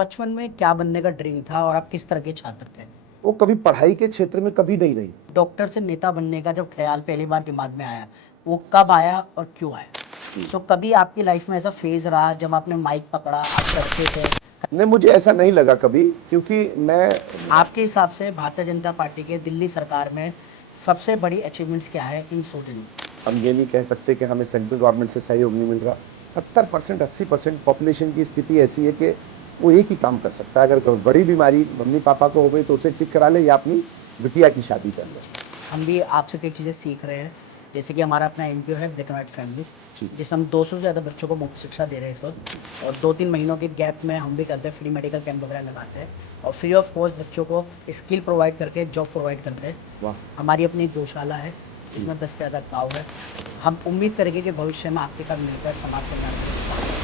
बचपन में क्या बनने का ड्रीम था और आप किस तरह के छात्र थे? वो कभी पढ़ाई के क्षेत्र में कभी नहीं रही। डॉक्टर से नेता बनने का जब ख्याल पहली बार दिमाग में आया, वो कब आया और क्यों आया? जी। तो कभी आपकी लाइफ में ऐसा फेज रहा जब आपने माइक पकड़ा, आप डरते थे? नहीं, मुझे ऐसा नहीं लगा कभी, क्योंकि मैं आपके हिसाब से भारतीय जनता पार्टी के दिल्ली सरकार में सबसे बड़ी अचीवमेंट्स क्या है इन शॉर्ट में? हम ये नहीं कह सकते कि हमें सेंट्रल गवर्नमेंट से सहयोग नहीं मिल रहा। 70% 80% पॉपुलेशन की स्थिति ऐसी है कि वो एक ही काम कर सकता है। अगर कोई बड़ी बीमारी मम्मी पापा को हो गई तो उसे ठीक करा ले या अपनी बिटिया की शादी कर ले। हम भी आपसे कई चीज़ें सीख रहे हैं, जैसे कि हमारा अपना एनजीओ है ब्लैक एंड व्हाइट फैमिली, जी। जिसमें हम 200 से ज़्यादा बच्चों को मुफ्त शिक्षा दे रहे हैं इस वक्त। और 2-3 महीनों के गैप में हम भी करते हैं, फ्री मेडिकल कैंप वगैरह लगाते हैं और फ्री ऑफ कॉस्ट बच्चों को स्किल प्रोवाइड करके जॉब प्रोवाइड करते हैं। वाह। हमारी अपनी गौशाला है जिसमें 10 से ज़्यादा काऊ है। हम उम्मीद करेंगे कि भविष्य में आपके साथ मिलकर समाज कल्याण करेंगे।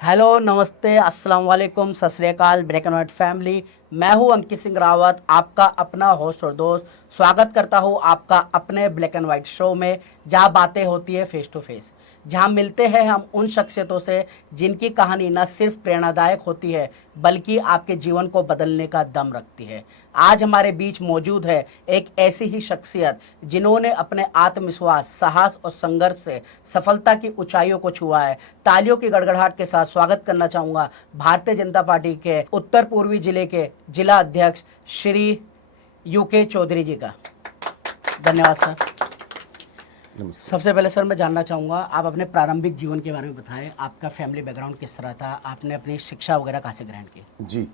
हेलो, नमस्ते, अस्सलाम वालेकुम, सत श्री अकाल, ब्लैक एंड व्हाइट फैमिली। मैं हूं अंकित सिंह रावत, आपका अपना होस्ट और दोस्त। स्वागत करता हूं आपका अपने ब्लैक एंड व्हाइट शो में, जहां बातें होती है फेस टू फेस, जहां मिलते हैं हम उन शख्सियतों से जिनकी कहानी न सिर्फ प्रेरणादायक होती है बल्कि आपके जीवन को बदलने का दम रखती है। आज हमारे बीच मौजूद है एक ऐसी ही शख्सियत जिन्होंने अपने आत्मविश्वास, साहस और संघर्ष से सफलता की ऊंचाइयों को छुआ है। तालियों की गड़गड़ाहट के साथ स्वागत करना चाहूंगा भारतीय जनता पार्टी के उत्तर पूर्वी जिले के जिला अध्यक्ष श्री यूके चौधरी जी का। धन्यवाद सर। नमस्ते। सबसे पहले सर मैं जानना चाहूँगा, आप अपने प्रारंभिक जीवन के बारे में बताएं। आपका फैमिली बैकग्राउंड किस तरह था? आपने अपनी शिक्षा वगैरह कहाँ से ग्रहण की? जी,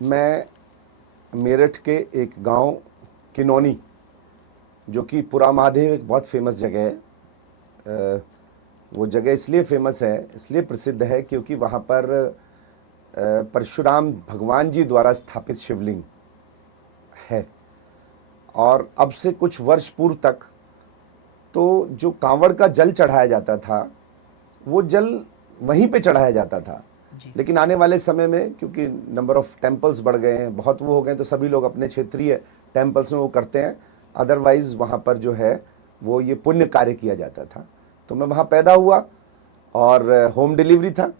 मैं मेरठ के एक गांव किनौनी, जो कि पुरा महादेव एक बहुत फेमस जगह है। वो जगह इसलिए फेमस है, इसलिए प्रसिद्ध है क्योंकि वहाँ पर परशुराम भगवान जी द्वारा स्थापित शिवलिंग है। और अब से कुछ वर्ष पूर्व तक तो जो कांवड़ का जल चढ़ाया जाता था वो जल वहीं पे चढ़ाया जाता था। जी। लेकिन आने वाले समय में क्योंकि नंबर ऑफ टेम्पल्स बढ़ गए हैं, बहुत वो हो गए, तो सभी लोग अपने क्षेत्रीय टेम्पल्स में वो करते हैं। अदरवाइज वहाँ पर जो है वो ये पुण्य कार्य किया जाता था। तो मैं वहाँ पैदा हुआ और होम डिलीवरी था।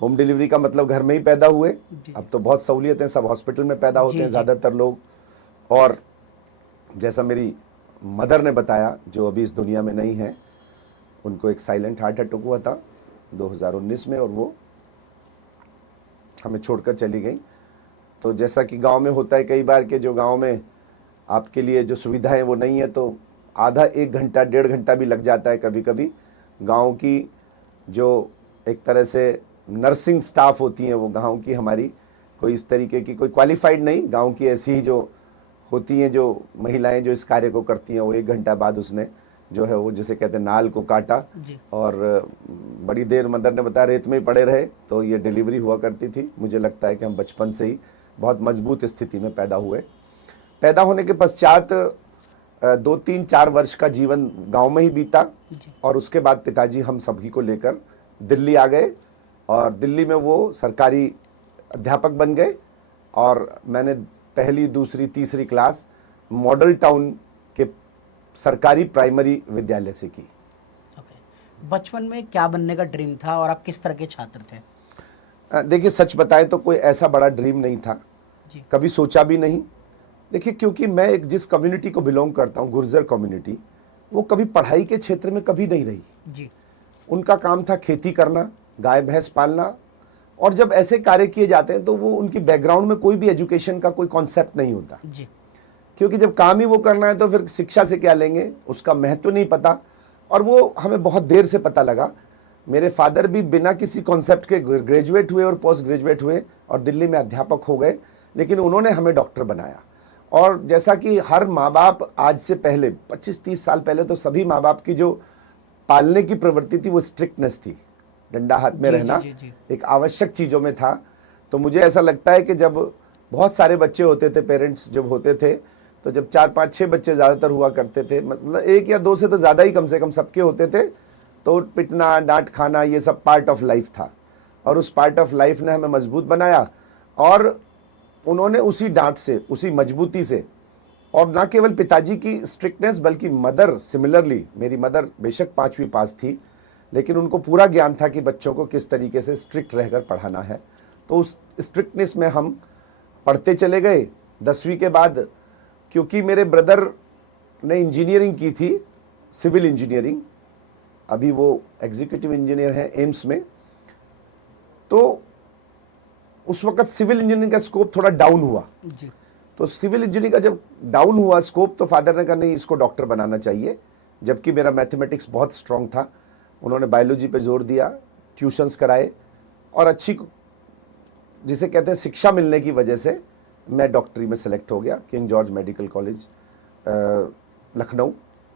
होम डिलीवरी का मतलब घर में ही पैदा हुए। अब तो बहुत सहूलियत है, सब हॉस्पिटल में पैदा होते हैं ज़्यादातर लोग। और जैसा मेरी मदर ने बताया, जो अभी इस दुनिया में नहीं है, उनको एक साइलेंट हार्ट अटैक हुआ था 2019 में और वो हमें छोड़कर चली गई। तो जैसा कि गांव में होता है कई बार कि जो गांव में आपके लिए जो सुविधाएं वो नहीं है, तो आधा 1 घंटा 1.5 घंटा भी लग जाता है कभी कभी। गांव की जो एक तरह से नर्सिंग स्टाफ होती हैं, वो गांव की हमारी कोई इस तरीके की कोई क्वालिफाइड नहीं, गांव की ऐसी ही जो होती हैं जो महिलाएं जो इस कार्य को करती हैं, वो 1 घंटा बाद उसने जो है वो जिसे कहते हैं नाल को काटा और बड़ी देर मदर ने बताया रेत में ही पड़े रहे, तो ये डिलीवरी हुआ करती थी। मुझे लगता है कि हम बचपन से ही बहुत मजबूत स्थिति में पैदा हुए। पैदा होने के पश्चात 2-3-4 वर्ष का जीवन गांव में ही बीता और उसके बाद पिताजी हम सभी को लेकर दिल्ली आ गए और दिल्ली में वो सरकारी अध्यापक बन गए। और मैंने पहली, दूसरी, तीसरी क्लास मॉडल टाउन के सरकारी प्राइमरी विद्यालय से की। बचपन में क्या बनने का ड्रीम था और आप किस तरह के छात्र थे? देखिए, सच बताएं तो कोई ऐसा बड़ा ड्रीम नहीं था, कभी सोचा भी नहीं। देखिए, क्योंकि मैं एक जिस कम्युनिटी को बिलोंग करता हूँ, गुर्जर कम्युनिटी, वो कभी पढ़ाई के क्षेत्र में कभी नहीं रही जी। उनका काम था खेती करना, गाय भैंस पालना। और जब ऐसे कार्य किए जाते हैं तो वो उनकी बैकग्राउंड में कोई भी एजुकेशन का कोई कॉन्सेप्ट नहीं होता जी। क्योंकि जब काम ही वो करना है तो फिर शिक्षा से क्या लेंगे, उसका महत्व नहीं पता। और वो हमें बहुत देर से पता लगा। मेरे फादर भी बिना किसी कॉन्सेप्ट के ग्रेजुएट हुए और पोस्ट ग्रेजुएट हुए और दिल्ली में अध्यापक हो गए, लेकिन उन्होंने हमें डॉक्टर बनाया। और जैसा कि हर माँ बाप आज से पहले 25-30 साल पहले तो सभी माँ बाप की जो पालने की प्रवृत्ति थी वो स्ट्रिक्टनेस थी, डंडा हाथ में रहना एक आवश्यक चीज़ों में था। तो मुझे ऐसा लगता है कि जब बहुत सारे बच्चे होते थे, पेरेंट्स जब होते थे, तो जब 4-5-6 बच्चे ज़्यादातर हुआ करते थे, मतलब 1 या 2 से तो ज़्यादा ही कम से कम सबके होते थे, तो पिटना, डांट खाना, ये सब पार्ट ऑफ लाइफ था। और उस पार्ट ऑफ लाइफ ने हमें मजबूत बनाया और उन्होंने उसी डांट से, उसी मजबूती से और ना केवल पिताजी की स्ट्रिक्टनेस बल्कि मदर सिमिलरली, मेरी मदर बेशक 5वीं पास थी, लेकिन उनको पूरा ज्ञान था कि बच्चों को किस तरीके से स्ट्रिक्ट रहकर पढ़ाना है। तो उस स्ट्रिक्टनेस में हम पढ़ते चले गए। 10वीं के बाद क्योंकि मेरे ब्रदर ने इंजीनियरिंग की थी, सिविल इंजीनियरिंग, अभी वो एग्जीक्यूटिव इंजीनियर है एम्स में, तो उस वक्त सिविल इंजीनियरिंग का स्कोप थोड़ा डाउन हुआ जी। तो सिविल इंजीनियरिंग का जब डाउन हुआ स्कोप, तो फादर ने कहा नहीं, इसको डॉक्टर बनाना चाहिए। जबकि मेरा मैथमेटिक्स बहुत स्ट्रांग था, उन्होंने बायोलॉजी पे जोर दिया, ट्यूशन्स कराए और अच्छी जिसे कहते हैं शिक्षा मिलने की वजह से मैं डॉक्टरी में सेलेक्ट हो गया, king George medical college Lucknow.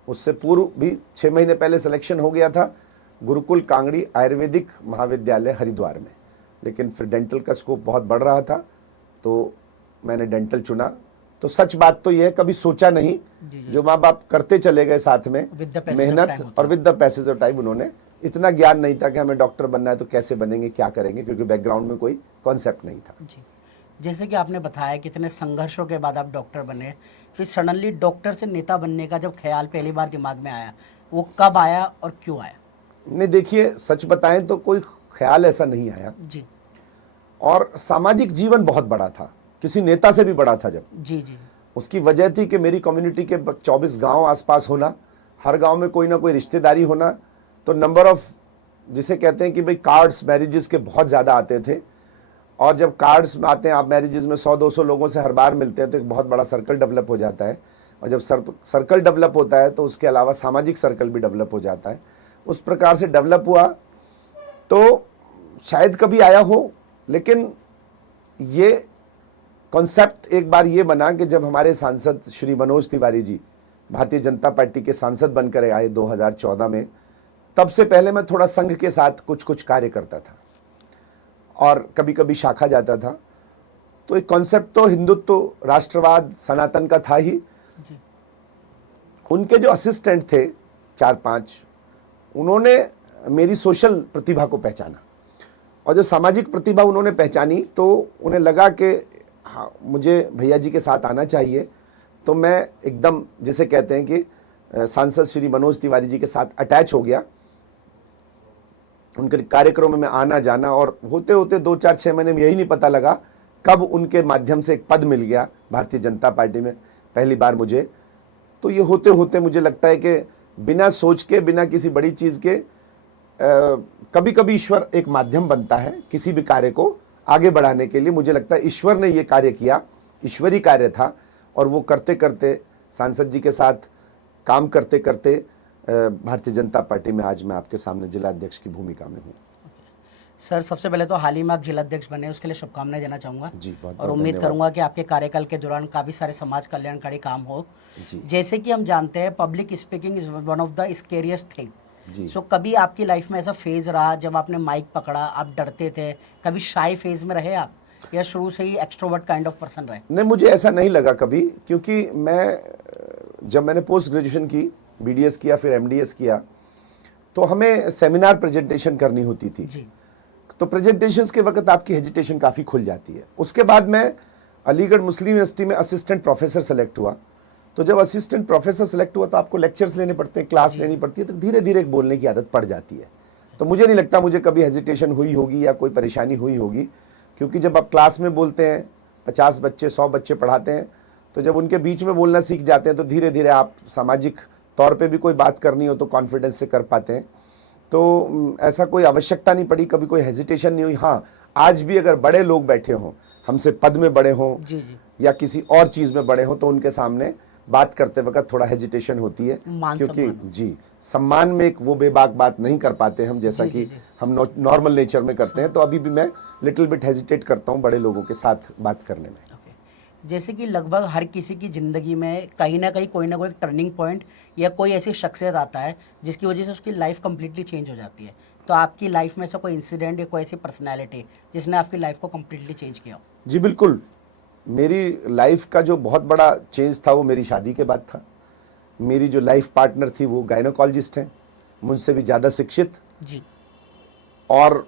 उससे पूर्व भी 6 महीने पहले सिलेक्शन हो गया था गुरुकुल कांगड़ी आयुर्वेदिक महाविद्यालय हरिद्वार में, लेकिन फिर डेंटल का स्कोप बहुत बढ़ रहा था तो मैंने डेंटल चुना। तो सच बात तो यह है, कभी सोचा नहीं, जो माँ बाप करते चले गए साथ में मेहनत और with the passage of time, उन्होंने इतना ज्ञान नहीं था कि हमें डॉक्टर बनना है तो कैसे बनेंगे, क्या करेंगे, क्योंकि बैकग्राउंड में कोई कॉन्सेप्ट नहीं था। जी। जैसे कि आपने बताया कितने संघर्षों के बाद आप डॉक्टर बने, फिर सडनली डॉक्टर से नेता बनने का जब ख्याल पहली बार दिमाग में आया, वो कब आया और क्यों आया? नहीं, देखिए सच बताएं तो कोई ख्याल ऐसा नहीं आया जी और सामाजिक जीवन बहुत बड़ा था, किसी नेता से भी बड़ा था। जब जी जी उसकी वजह थी कि मेरी कम्युनिटी के 24 गांव आसपास होना, हर गांव में कोई ना कोई रिश्तेदारी होना, तो नंबर ऑफ जिसे कहते हैं कि भाई कार्ड्स मैरिजेस के बहुत ज़्यादा आते थे। और जब कार्ड्स आते हैं, आप मैरिजेस में 100-200 लोगों से हर बार मिलते हैं, तो एक बहुत बड़ा सर्कल डेवलप हो जाता है। और जब सर्कल डेवलप होता है तो उसके अलावा सामाजिक सर्कल भी डेवलप हो जाता है। उस प्रकार से डेवलप हुआ, तो शायद कभी आया हो, लेकिन ये कॉन्सेप्ट एक बार ये बना कि जब हमारे सांसद श्री मनोज तिवारी जी भारतीय जनता पार्टी के सांसद बनकर आए 2014 में, तब से पहले मैं थोड़ा संघ के साथ कुछ कुछ कार्य करता था और कभी कभी शाखा जाता था। तो एक कॉन्सेप्ट तो हिंदुत्व, राष्ट्रवाद, सनातन का था ही। जी उनके जो असिस्टेंट थे 4-5, उन्होंने मेरी सोशल प्रतिभा को पहचाना और जब सामाजिक प्रतिभा उन्होंने पहचानी तो उन्हें लगा कि हाँ, मुझे भैया जी के साथ आना चाहिए। तो मैं एकदम जिसे कहते हैं कि सांसद श्री मनोज तिवारी जी के साथ अटैच हो गया। उनके कार्यक्रमों में आना जाना, और होते होते 2-4-6 महीने में यही नहीं पता लगा कब उनके माध्यम से एक पद मिल गया भारतीय जनता पार्टी में पहली बार मुझे। तो ये होते होते मुझे लगता है कि बिना सोच के, बिना किसी बड़ी चीज़ के, कभी कभी ईश्वर एक माध्यम बनता है किसी भी कार्य को आगे बढ़ाने के लिए। मुझे लगता है ईश्वर ने ये कार्य किया, ईश्वरी कार्य था, और वो करते करते सांसद जी के साथ काम करते करते भारतीय जनता पार्टी में आज मैं आपके सामने जिला अध्यक्ष की भूमिका में हूँ। सर, सबसे पहले तो हाल ही में आप जिला अध्यक्ष बने, उसके लिए शुभकामनाएं देना चाहूँगा जी, बहुत और उम्मीद करूँगा कि आपके कार्यकाल के दौरान काफ़ी सारे समाज कल्याणकारी काम हो। जी जैसे कि हम जानते हैं public speaking is one of the scariest thing. जी। सो कभी आपकी लाइफ में ऐसा फेज रहा जब आपने माइक पकड़ा, आप डरते थे, कभी शाई फेज में रहे आप, या शुरू से ही एक्सट्रोवर्ट काइंड ऑफ पर्सन रहे? नहीं, मुझे ऐसा नहीं लगा कभी, क्योंकि जब मैंने पोस्ट ग्रेजुएशन की, बीडीएस किया, फिर एमडीएस किया, तो हमें सेमिनार प्रेजेंटेशन करनी होती थी। जी तो प्रेजेंटेशंस के वक्त आपकी हेजिटेशन काफ़ी खुल जाती है। उसके बाद मैं अलीगढ़ मुस्लिम यूनिवर्सिटी में असिस्टेंट प्रोफेसर सेलेक्ट हुआ। तो जब असिस्टेंट प्रोफेसर सेलेक्ट हुआ तो आपको लेक्चर्स लेने पड़ते हैं, क्लास लेनी पड़ती है, तो धीरे धीरे बोलने की आदत पड़ जाती है। तो मुझे नहीं लगता मुझे कभी हेजिटेशन हुई होगी या कोई परेशानी हुई होगी, क्योंकि जब आप क्लास में बोलते हैं, 50 बच्चे 100 बच्चे पढ़ाते हैं, तो जब उनके बीच में बोलना सीख जाते हैं तो धीरे धीरे आप सामाजिक तौर पे भी कोई बात करनी हो तो कॉन्फिडेंस से कर पाते हैं। तो ऐसा कोई आवश्यकता नहीं पड़ी, कभी कोई हेजिटेशन नहीं हुई। हाँ, आज भी अगर बड़े लोग बैठे हों, हमसे पद में बड़े हों जी जी या किसी और चीज़ में बड़े हों, तो उनके सामने बात करते वक्त थोड़ा हेजिटेशन होती है, मान क्योंकि सम्मान। जी सम्मान में एक वो बेबाक बात नहीं कर पाते हम, जैसा जी, कि जी, जी। हम नॉर्मल नेचर में करते हैं। तो अभी भी मैं लिटिल बिट हेजिटेट करता हूँ बड़े लोगों के साथ बात करने में। ओके। जैसे कि लगभग हर किसी की ज़िंदगी में कहीं ना कहीं कोई ना कोई टर्निंग पॉइंट या कोई ऐसी शख्सियत आता है जिसकी वजह से उसकी लाइफ कंप्लीटली चेंज हो जाती है। तो आपकी लाइफ में ऐसा कोई इंसिडेंट या कोई ऐसी पर्सनैलिटी जिसने आपकी लाइफ को कंप्लीटली चेंज किया हो? जी बिल्कुल, मेरी लाइफ का जो बहुत बड़ा चेंज था वो मेरी शादी के बाद था। मेरी जो लाइफ पार्टनर थी वो गायनोकोलॉजिस्ट हैं, मुझसे भी ज़्यादा शिक्षित, जी और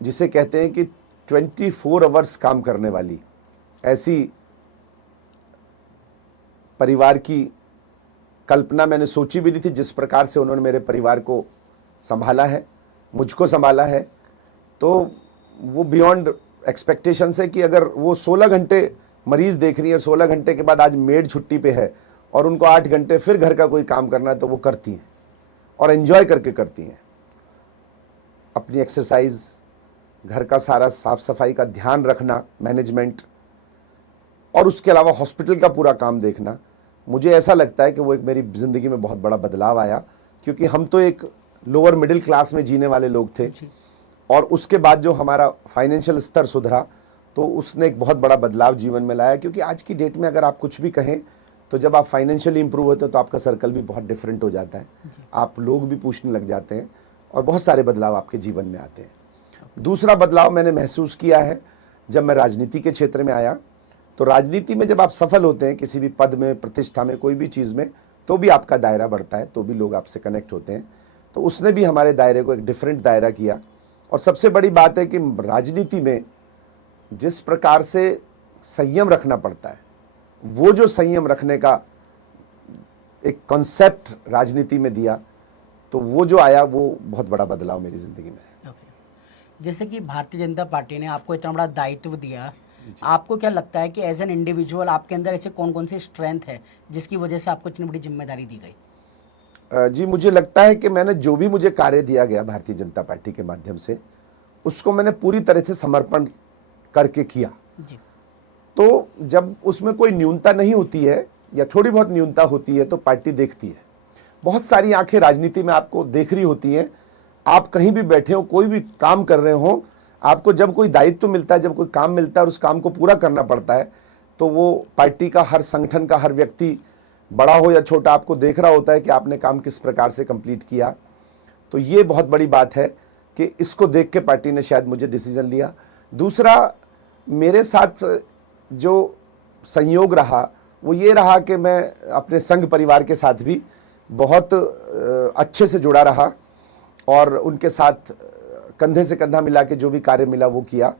जिसे कहते हैं कि 24 आवर्स काम करने वाली, ऐसी परिवार की कल्पना मैंने सोची भी नहीं थी। जिस प्रकार से उन्होंने मेरे परिवार को संभाला है, मुझको संभाला है, तो वो बियॉन्ड एक्सपेक्टेशंस है कि अगर वो 16 घंटे मरीज देख रही है और 16 घंटे के बाद आज मेड छुट्टी पे है और उनको 8 घंटे फिर घर का कोई काम करना है, तो वो करती हैं और एंजॉय करके करती हैं। अपनी एक्सरसाइज, घर का सारा साफ सफाई का ध्यान रखना, मैनेजमेंट, और उसके अलावा हॉस्पिटल का पूरा काम देखना। मुझे ऐसा लगता है कि वो एक मेरी ज़िंदगी में बहुत बड़ा बदलाव आया, क्योंकि हम तो एक लोअर मिडिल क्लास में जीने वाले लोग थे, और उसके बाद जो हमारा फाइनेंशियल स्तर सुधरा तो उसने एक बहुत बड़ा बदलाव जीवन में लाया। क्योंकि आज की डेट में अगर आप कुछ भी कहें तो जब आप फाइनेंशियली इंप्रूव होते हो तो आपका सर्कल भी बहुत डिफरेंट हो जाता है, आप लोग भी पूछने लग जाते हैं और बहुत सारे बदलाव आपके जीवन में आते हैं। दूसरा बदलाव मैंने महसूस किया है जब मैं राजनीति के क्षेत्र में आया। तो राजनीति में जब आप सफल होते हैं किसी भी पद में, प्रतिष्ठा में, कोई भी चीज़ में, तो भी आपका दायरा बढ़ता है, तो भी लोग आपसे कनेक्ट होते हैं। तो उसने भी हमारे दायरे को एक डिफरेंट दायरा किया। और सबसे बड़ी बात है कि राजनीति में जिस प्रकार से संयम रखना पड़ता है, वो जो संयम रखने का एक कॉन्सेप्ट राजनीति में दिया, तो वो जो आया वो बहुत बड़ा बदलाव मेरी ज़िंदगी में है। जैसे कि भारतीय जनता पार्टी ने आपको इतना बड़ा दायित्व दिया, आपको क्या लगता है कि एज एन इंडिविजुअल आपके अंदर ऐसे कौन कौन सी स्ट्रेंथ है जिसकी वजह से आपको इतनी बड़ी जिम्मेदारी दी गई? जी, मुझे लगता है कि मैंने जो भी मुझे कार्य दिया गया भारतीय जनता पार्टी के माध्यम से, उसको मैंने पूरी तरह से समर्पण करके किया। जी। तो जब उसमें कोई न्यूनता नहीं होती है या थोड़ी बहुत न्यूनता होती है तो पार्टी देखती है। बहुत सारी आंखें राजनीति में आपको देख रही होती हैं। आप कहीं भी बैठे हो, कोई भी काम कर रहे हो, आपको जब कोई दायित्व मिलता है, जब कोई काम मिलता है और उस काम को पूरा करना पड़ता है, तो वो पार्टी का हर संगठन का हर व्यक्ति, बड़ा हो या छोटा, आपको देख रहा होता है कि आपने काम किस प्रकार से कंप्लीट किया। तो ये बहुत बड़ी बात है कि इसको देख के पार्टी ने शायद मुझे डिसीजन लिया। दूसरा, मेरे साथ जो संयोग रहा वो ये रहा कि मैं अपने संघ परिवार के साथ भी बहुत अच्छे से जुड़ा रहा और उनके साथ कंधे से कंधा मिला के जो भी कार्य मिला वो किया।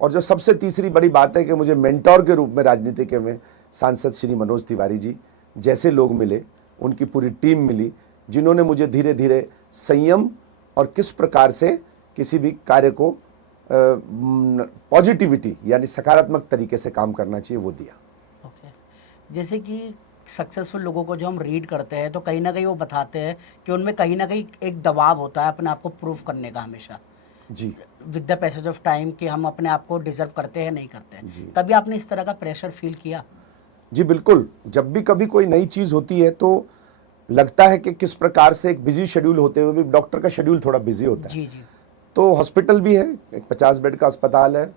और जो सबसे तीसरी बड़ी बात है कि मुझे मेंटोर के रूप में राजनीति के में सांसद श्री मनोज तिवारी जी जैसे लोग मिले, उनकी पूरी टीम मिली, जिन्होंने मुझे धीरे धीरे संयम और किस प्रकार से किसी भी कार्य को पॉजिटिविटी यानी सकारात्मक तरीके से काम करना चाहिए वो दिया। ओके। जैसे कि सक्सेसफुल लोगों को जो हम रीड करते हैं तो कहीं ना कहीं वो बताते हैं कि उनमें कहीं ना कहीं एक दबाव होता है अपने आप को प्रूव करने का हमेशा, जी, with the passage of time, कि हम अपने आप को डिजर्व करते हैं नहीं करते हैं। जी। कभी आपने इस तरह का प्रेशर फील किया? जी बिल्कुल। जब भी कभी कोई नई चीज़ होती है तो लगता है कि किस प्रकार से एक बिजी शेड्यूल होते हुए भी डॉक्टर का शेड्यूल थोड़ा बिजी होता है। जी जी। तो हॉस्पिटल भी है, एक 50 बेड का अस्पताल है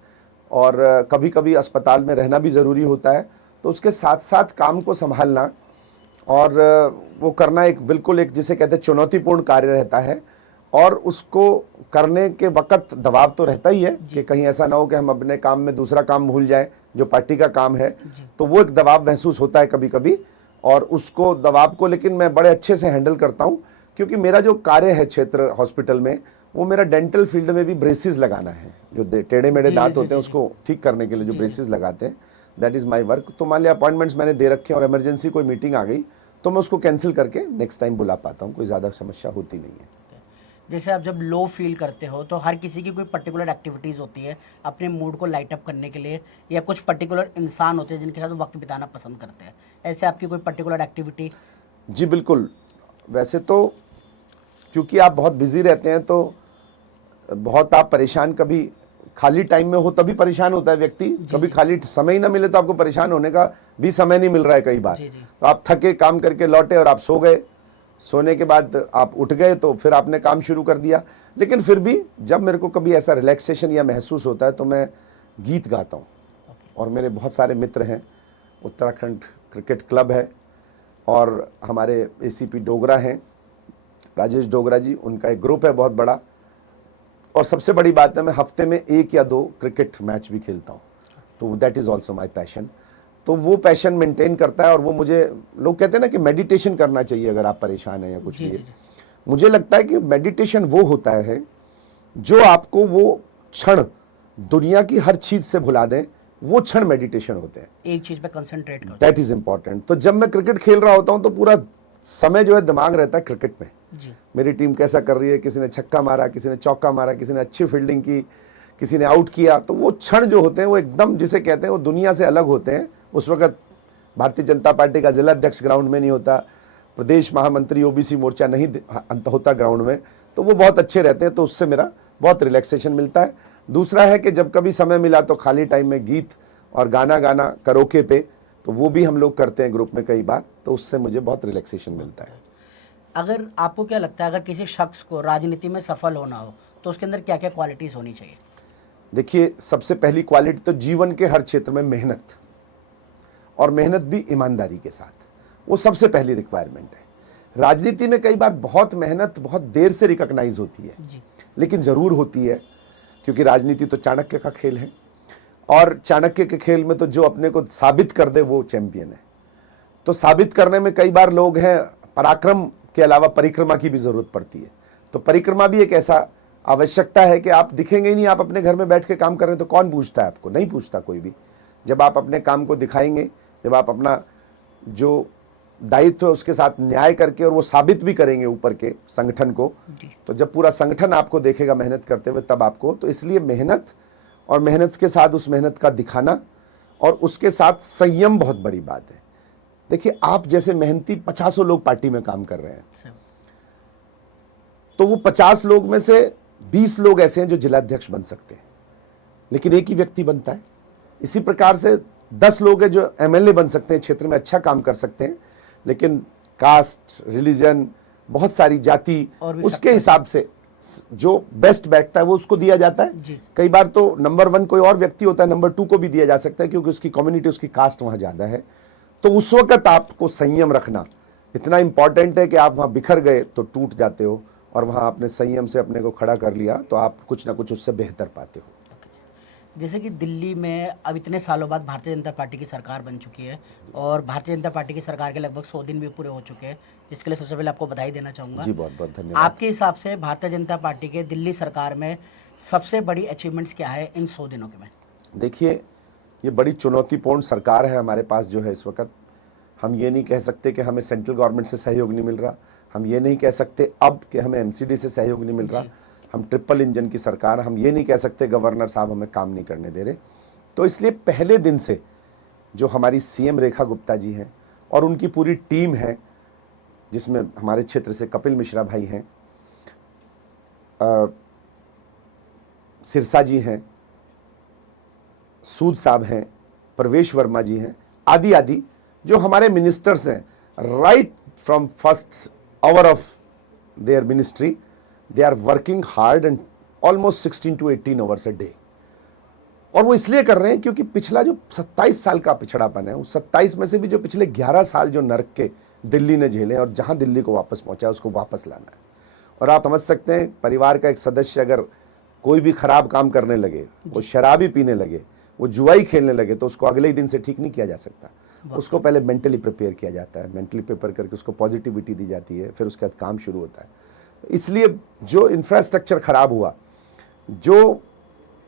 और कभी कभी अस्पताल में रहना भी ज़रूरी होता है। तो उसके साथ साथ काम को संभालना और वो करना एक बिल्कुल एक जिसे कहते हैं चुनौतीपूर्ण कार्य रहता है। और उसको करने के वक्त दबाव तो रहता ही है कि कहीं ऐसा ना हो कि हम अपने काम में दूसरा काम भूल जाएं जो पार्टी का काम है। तो वो एक दबाव महसूस होता है कभी कभी, और उसको दबाव को लेकिन मैं बड़े अच्छे से हैंडल करता हूँ, क्योंकि मेरा जो कार्य है क्षेत्र हॉस्पिटल में वो मेरा डेंटल फील्ड में भी ब्रेसेस लगाना है। जो टेढ़े मेढ़े दांत होते हैं उसको ठीक करने के लिए जो ब्रेसेस लगाते हैं, दैट इज़ माय वर्क। तो मान लिया अपॉइंटमेंट्स मैंने दे रखे हैं और इमरजेंसी कोई मीटिंग आ गई तो मैं उसको कैंसिल करके नेक्स्ट टाइम बुला पाता हूँ, कोई ज़्यादा समस्या होती नहीं है। जैसे आप जब लो फील करते हो तो हर किसी की कोई पर्टिकुलर एक्टिविटीज़ होती है अपने मूड को लाइट अप करने के लिए, या कुछ पर्टिकुलर इंसान होते हैं जिनके साथ वक्त बिताना पसंद करते हैं, ऐसे आपकी कोई पर्टिकुलर एक्टिविटी? जी बिल्कुल। वैसे तो क्योंकि आप बहुत बिजी रहते हैं तो बहुत आप परेशान, कभी खाली टाइम में हो तभी परेशान होता है व्यक्ति, कभी खाली समय ही ना मिले तो आपको परेशान होने का भी समय नहीं मिल रहा है कई बार। तो आप थके, काम करके लौटे और आप सो गए, सोने के बाद आप उठ गए तो फिर आपने काम शुरू कर दिया। लेकिन फिर भी जब मेरे को कभी ऐसा रिलैक्सेशन या महसूस होता है तो मैं गीत गाता हूँ। और मेरे बहुत सारे मित्र हैं, उत्तराखंड क्रिकेट क्लब है और हमारे एसीपी डोगरा हैं, राजेश डोगरा जी, उनका एक ग्रुप है बहुत बड़ा। और सबसे बड़ी बात है मैं हफ्ते में 1 या 2 क्रिकेट मैच भी खेलता हूँ। तो that is also my passion. तो वो पैशन मेंटेन करता है। और वो मुझे लोग कहते हैं ना कि मेडिटेशन करना चाहिए अगर आप परेशान हैं या कुछ भी। मुझे लगता है कि मेडिटेशन वो होता है जो आपको वो क्षण दुनिया की हर चीज़ से भुला दें, वो क्षण मेडिटेशन होते हैं। एक चीज पे कंसंट्रेट करो। That is important. तो जब मैं क्रिकेट खेल रहा होता हूं तो पूरा समय जो है दिमाग रहता है क्रिकेट में। जी मेरी टीम कैसा कर रही है, किसी ने छक्का मारा, किसी ने चौका मारा, किसी ने अच्छी फील्डिंग की, किसी ने आउट किया। तो वो क्षण जो होते हैं वो एकदम जिसे कहते हैं वो दुनिया से अलग होते हैं। उस वक्त भारतीय जनता पार्टी का जिला अध्यक्ष ग्राउंड में नहीं होता, प्रदेश महामंत्री ओबीसी मोर्चा नहीं होता ग्राउंड में, तो वो बहुत अच्छे रहते हैं। तो उससे मेरा बहुत रिलैक्सेशन मिलता है। दूसरा है कि जब कभी समय मिला तो खाली टाइम में गीत और गाना गाना करोके पे, तो वो भी हम लोग करते हैं ग्रुप में कई बार, तो उससे मुझे बहुत रिलैक्सेशन मिलता है। अगर आपको क्या लगता है अगर किसी शख्स को राजनीति में सफल होना हो तो उसके अंदर क्या क्या क्वालिटीज होनी चाहिए? देखिए, सबसे पहली क्वालिटी तो जीवन के हर क्षेत्र में मेहनत, और मेहनत भी ईमानदारी के साथ, वो सबसे पहली रिक्वायरमेंट है। राजनीति में कई बार बहुत मेहनत बहुत देर से रिकॉग्नाइज होती है जी लेकिन जरूर होती है, क्योंकि राजनीति तो चाणक्य का खेल है, और चाणक्य के खेल में तो जो अपने को साबित कर दे वो चैंपियन है। तो साबित करने में कई बार लोग हैं, पराक्रम के अलावा परिक्रमा की भी जरूरत पड़ती है। तो परिक्रमा भी एक ऐसा आवश्यकता है कि आप दिखेंगे ही नहीं, आप अपने घर में बैठ के काम कर रहे हैं तो कौन पूछता है आपको? नहीं पूछता कोई भी। जब आप अपने काम को दिखाएंगे, जब आप अपना जो दायित्व है उसके साथ न्याय करके और वो साबित भी करेंगे ऊपर के संगठन को, तो जब पूरा संगठन आपको देखेगा मेहनत करते हुए तब आपको। तो इसलिए मेहनत, और मेहनत के साथ उस मेहनत का दिखाना, और उसके साथ संयम बहुत बड़ी बात है। देखिए, आप जैसे मेहनती 50 लोग पार्टी में काम कर रहे हैं, तो वो 50 लोग में से 20 लोग ऐसे हैं जो जिलाध्यक्ष बन सकते हैं, लेकिन एक ही व्यक्ति बनता है। इसी प्रकार से 10 लोग हैं जो एमएलए बन सकते हैं, क्षेत्र में अच्छा काम कर सकते हैं, लेकिन कास्ट, रिलीजन, बहुत सारी जाति, उसके हिसाब से जो बेस्ट बैठता है वो उसको दिया जाता है। कई बार तो नंबर 1 कोई और व्यक्ति होता है, नंबर 2 को भी दिया जा सकता है, क्योंकि उसकी कम्युनिटी, उसकी कास्ट वहां ज्यादा है। तो उस वक्त आपको संयम रखना इतना इंपॉर्टेंट है कि आप वहां बिखर गए तो टूट जाते हो, और वहां आपने संयम से अपने को खड़ा कर लिया तो आप कुछ ना कुछ उससे बेहतर पाते हो। जैसे कि दिल्ली में अब इतने सालों बाद भारतीय जनता पार्टी की सरकार बन चुकी है, और भारतीय जनता पार्टी की सरकार के लगभग 100 दिन भी पूरे हो चुके हैं, जिसके लिए सबसे पहले आपको बधाई देना चाहूँगा। जी, बहुत बहुत धन्यवाद। आपके हिसाब से भारतीय जनता पार्टी के दिल्ली सरकार में सबसे बड़ी अचीवमेंट्स क्या है इन 100 दिनों के में? देखिए, ये बड़ी चुनौतीपूर्ण सरकार है हमारे पास जो है इस वक्त। हम ये नहीं कह सकते कि हमें सेंट्रल गवर्नमेंट से सहयोग नहीं मिल रहा, हम ये नहीं कह सकते अब कि हमें एमसीडी से सहयोग नहीं मिल रहा। हम ट्रिपल इंजन की सरकार, हम ये नहीं कह सकते गवर्नर साहब हमें काम नहीं करने दे रहे। तो इसलिए पहले दिन से जो हमारी सीएम रेखा गुप्ता जी हैं और उनकी पूरी टीम है, जिसमें हमारे क्षेत्र से कपिल मिश्रा भाई हैं, सिरसा जी हैं, सूद साहब हैं, प्रवेश वर्मा जी हैं, आदि आदि जो हमारे मिनिस्टर्स हैं, right from first hour of their ministry, they are working hard and almost 16 to 18 hours a day। और वो इसलिए कर रहे हैं क्योंकि पिछला जो 27 साल का पिछड़ापन है, उस 27 में से भी जो पिछले 11 साल जो नरक के दिल्ली ने झेले, और जहां दिल्ली को वापस पहुंचा उसको वापस लाना है। और आप समझ सकते हैं, परिवार का एक सदस्य अगर कोई भी खराब काम करने लगे, वो शराबी पीने लगे, वो जुआई खेलने लगे, तो उसको अगले ही दिन से ठीक नहीं किया जा सकता। उसको पहले मेंटली प्रिपेयर किया जाता है, मेंटली प्रिपेयर करके उसको पॉजिटिविटी दी जाती है, फिर उसके बाद काम शुरू होता है। इसलिए जो इंफ्रास्ट्रक्चर खराब हुआ, जो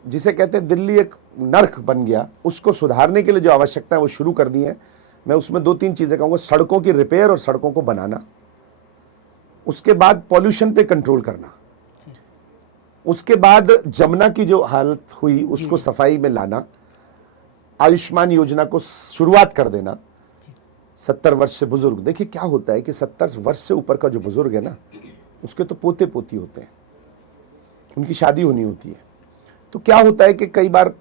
जिसे कहते हैं दिल्ली एक नर्क बन गया, उसको सुधारने के लिए जो आवश्यकता है वो शुरू कर दी है। मैं उसमें 2-3 चीजें कहूंगा, सड़कों की रिपेयर और सड़कों को बनाना, उसके बाद पॉल्यूशन पे कंट्रोल करना, उसके बाद जमुना की जो हालत हुई उसको सफाई में लाना, आयुष्मान योजना को शुरुआत कर देना। 70 वर्ष से बुजुर्ग, देखिए क्या होता है कि 70 वर्ष से ऊपर का जो बुजुर्ग है ना, उसके तो पोते पोती होते हैं, उनकी शादी होनी होती है। तो क्या होता है कि कई बार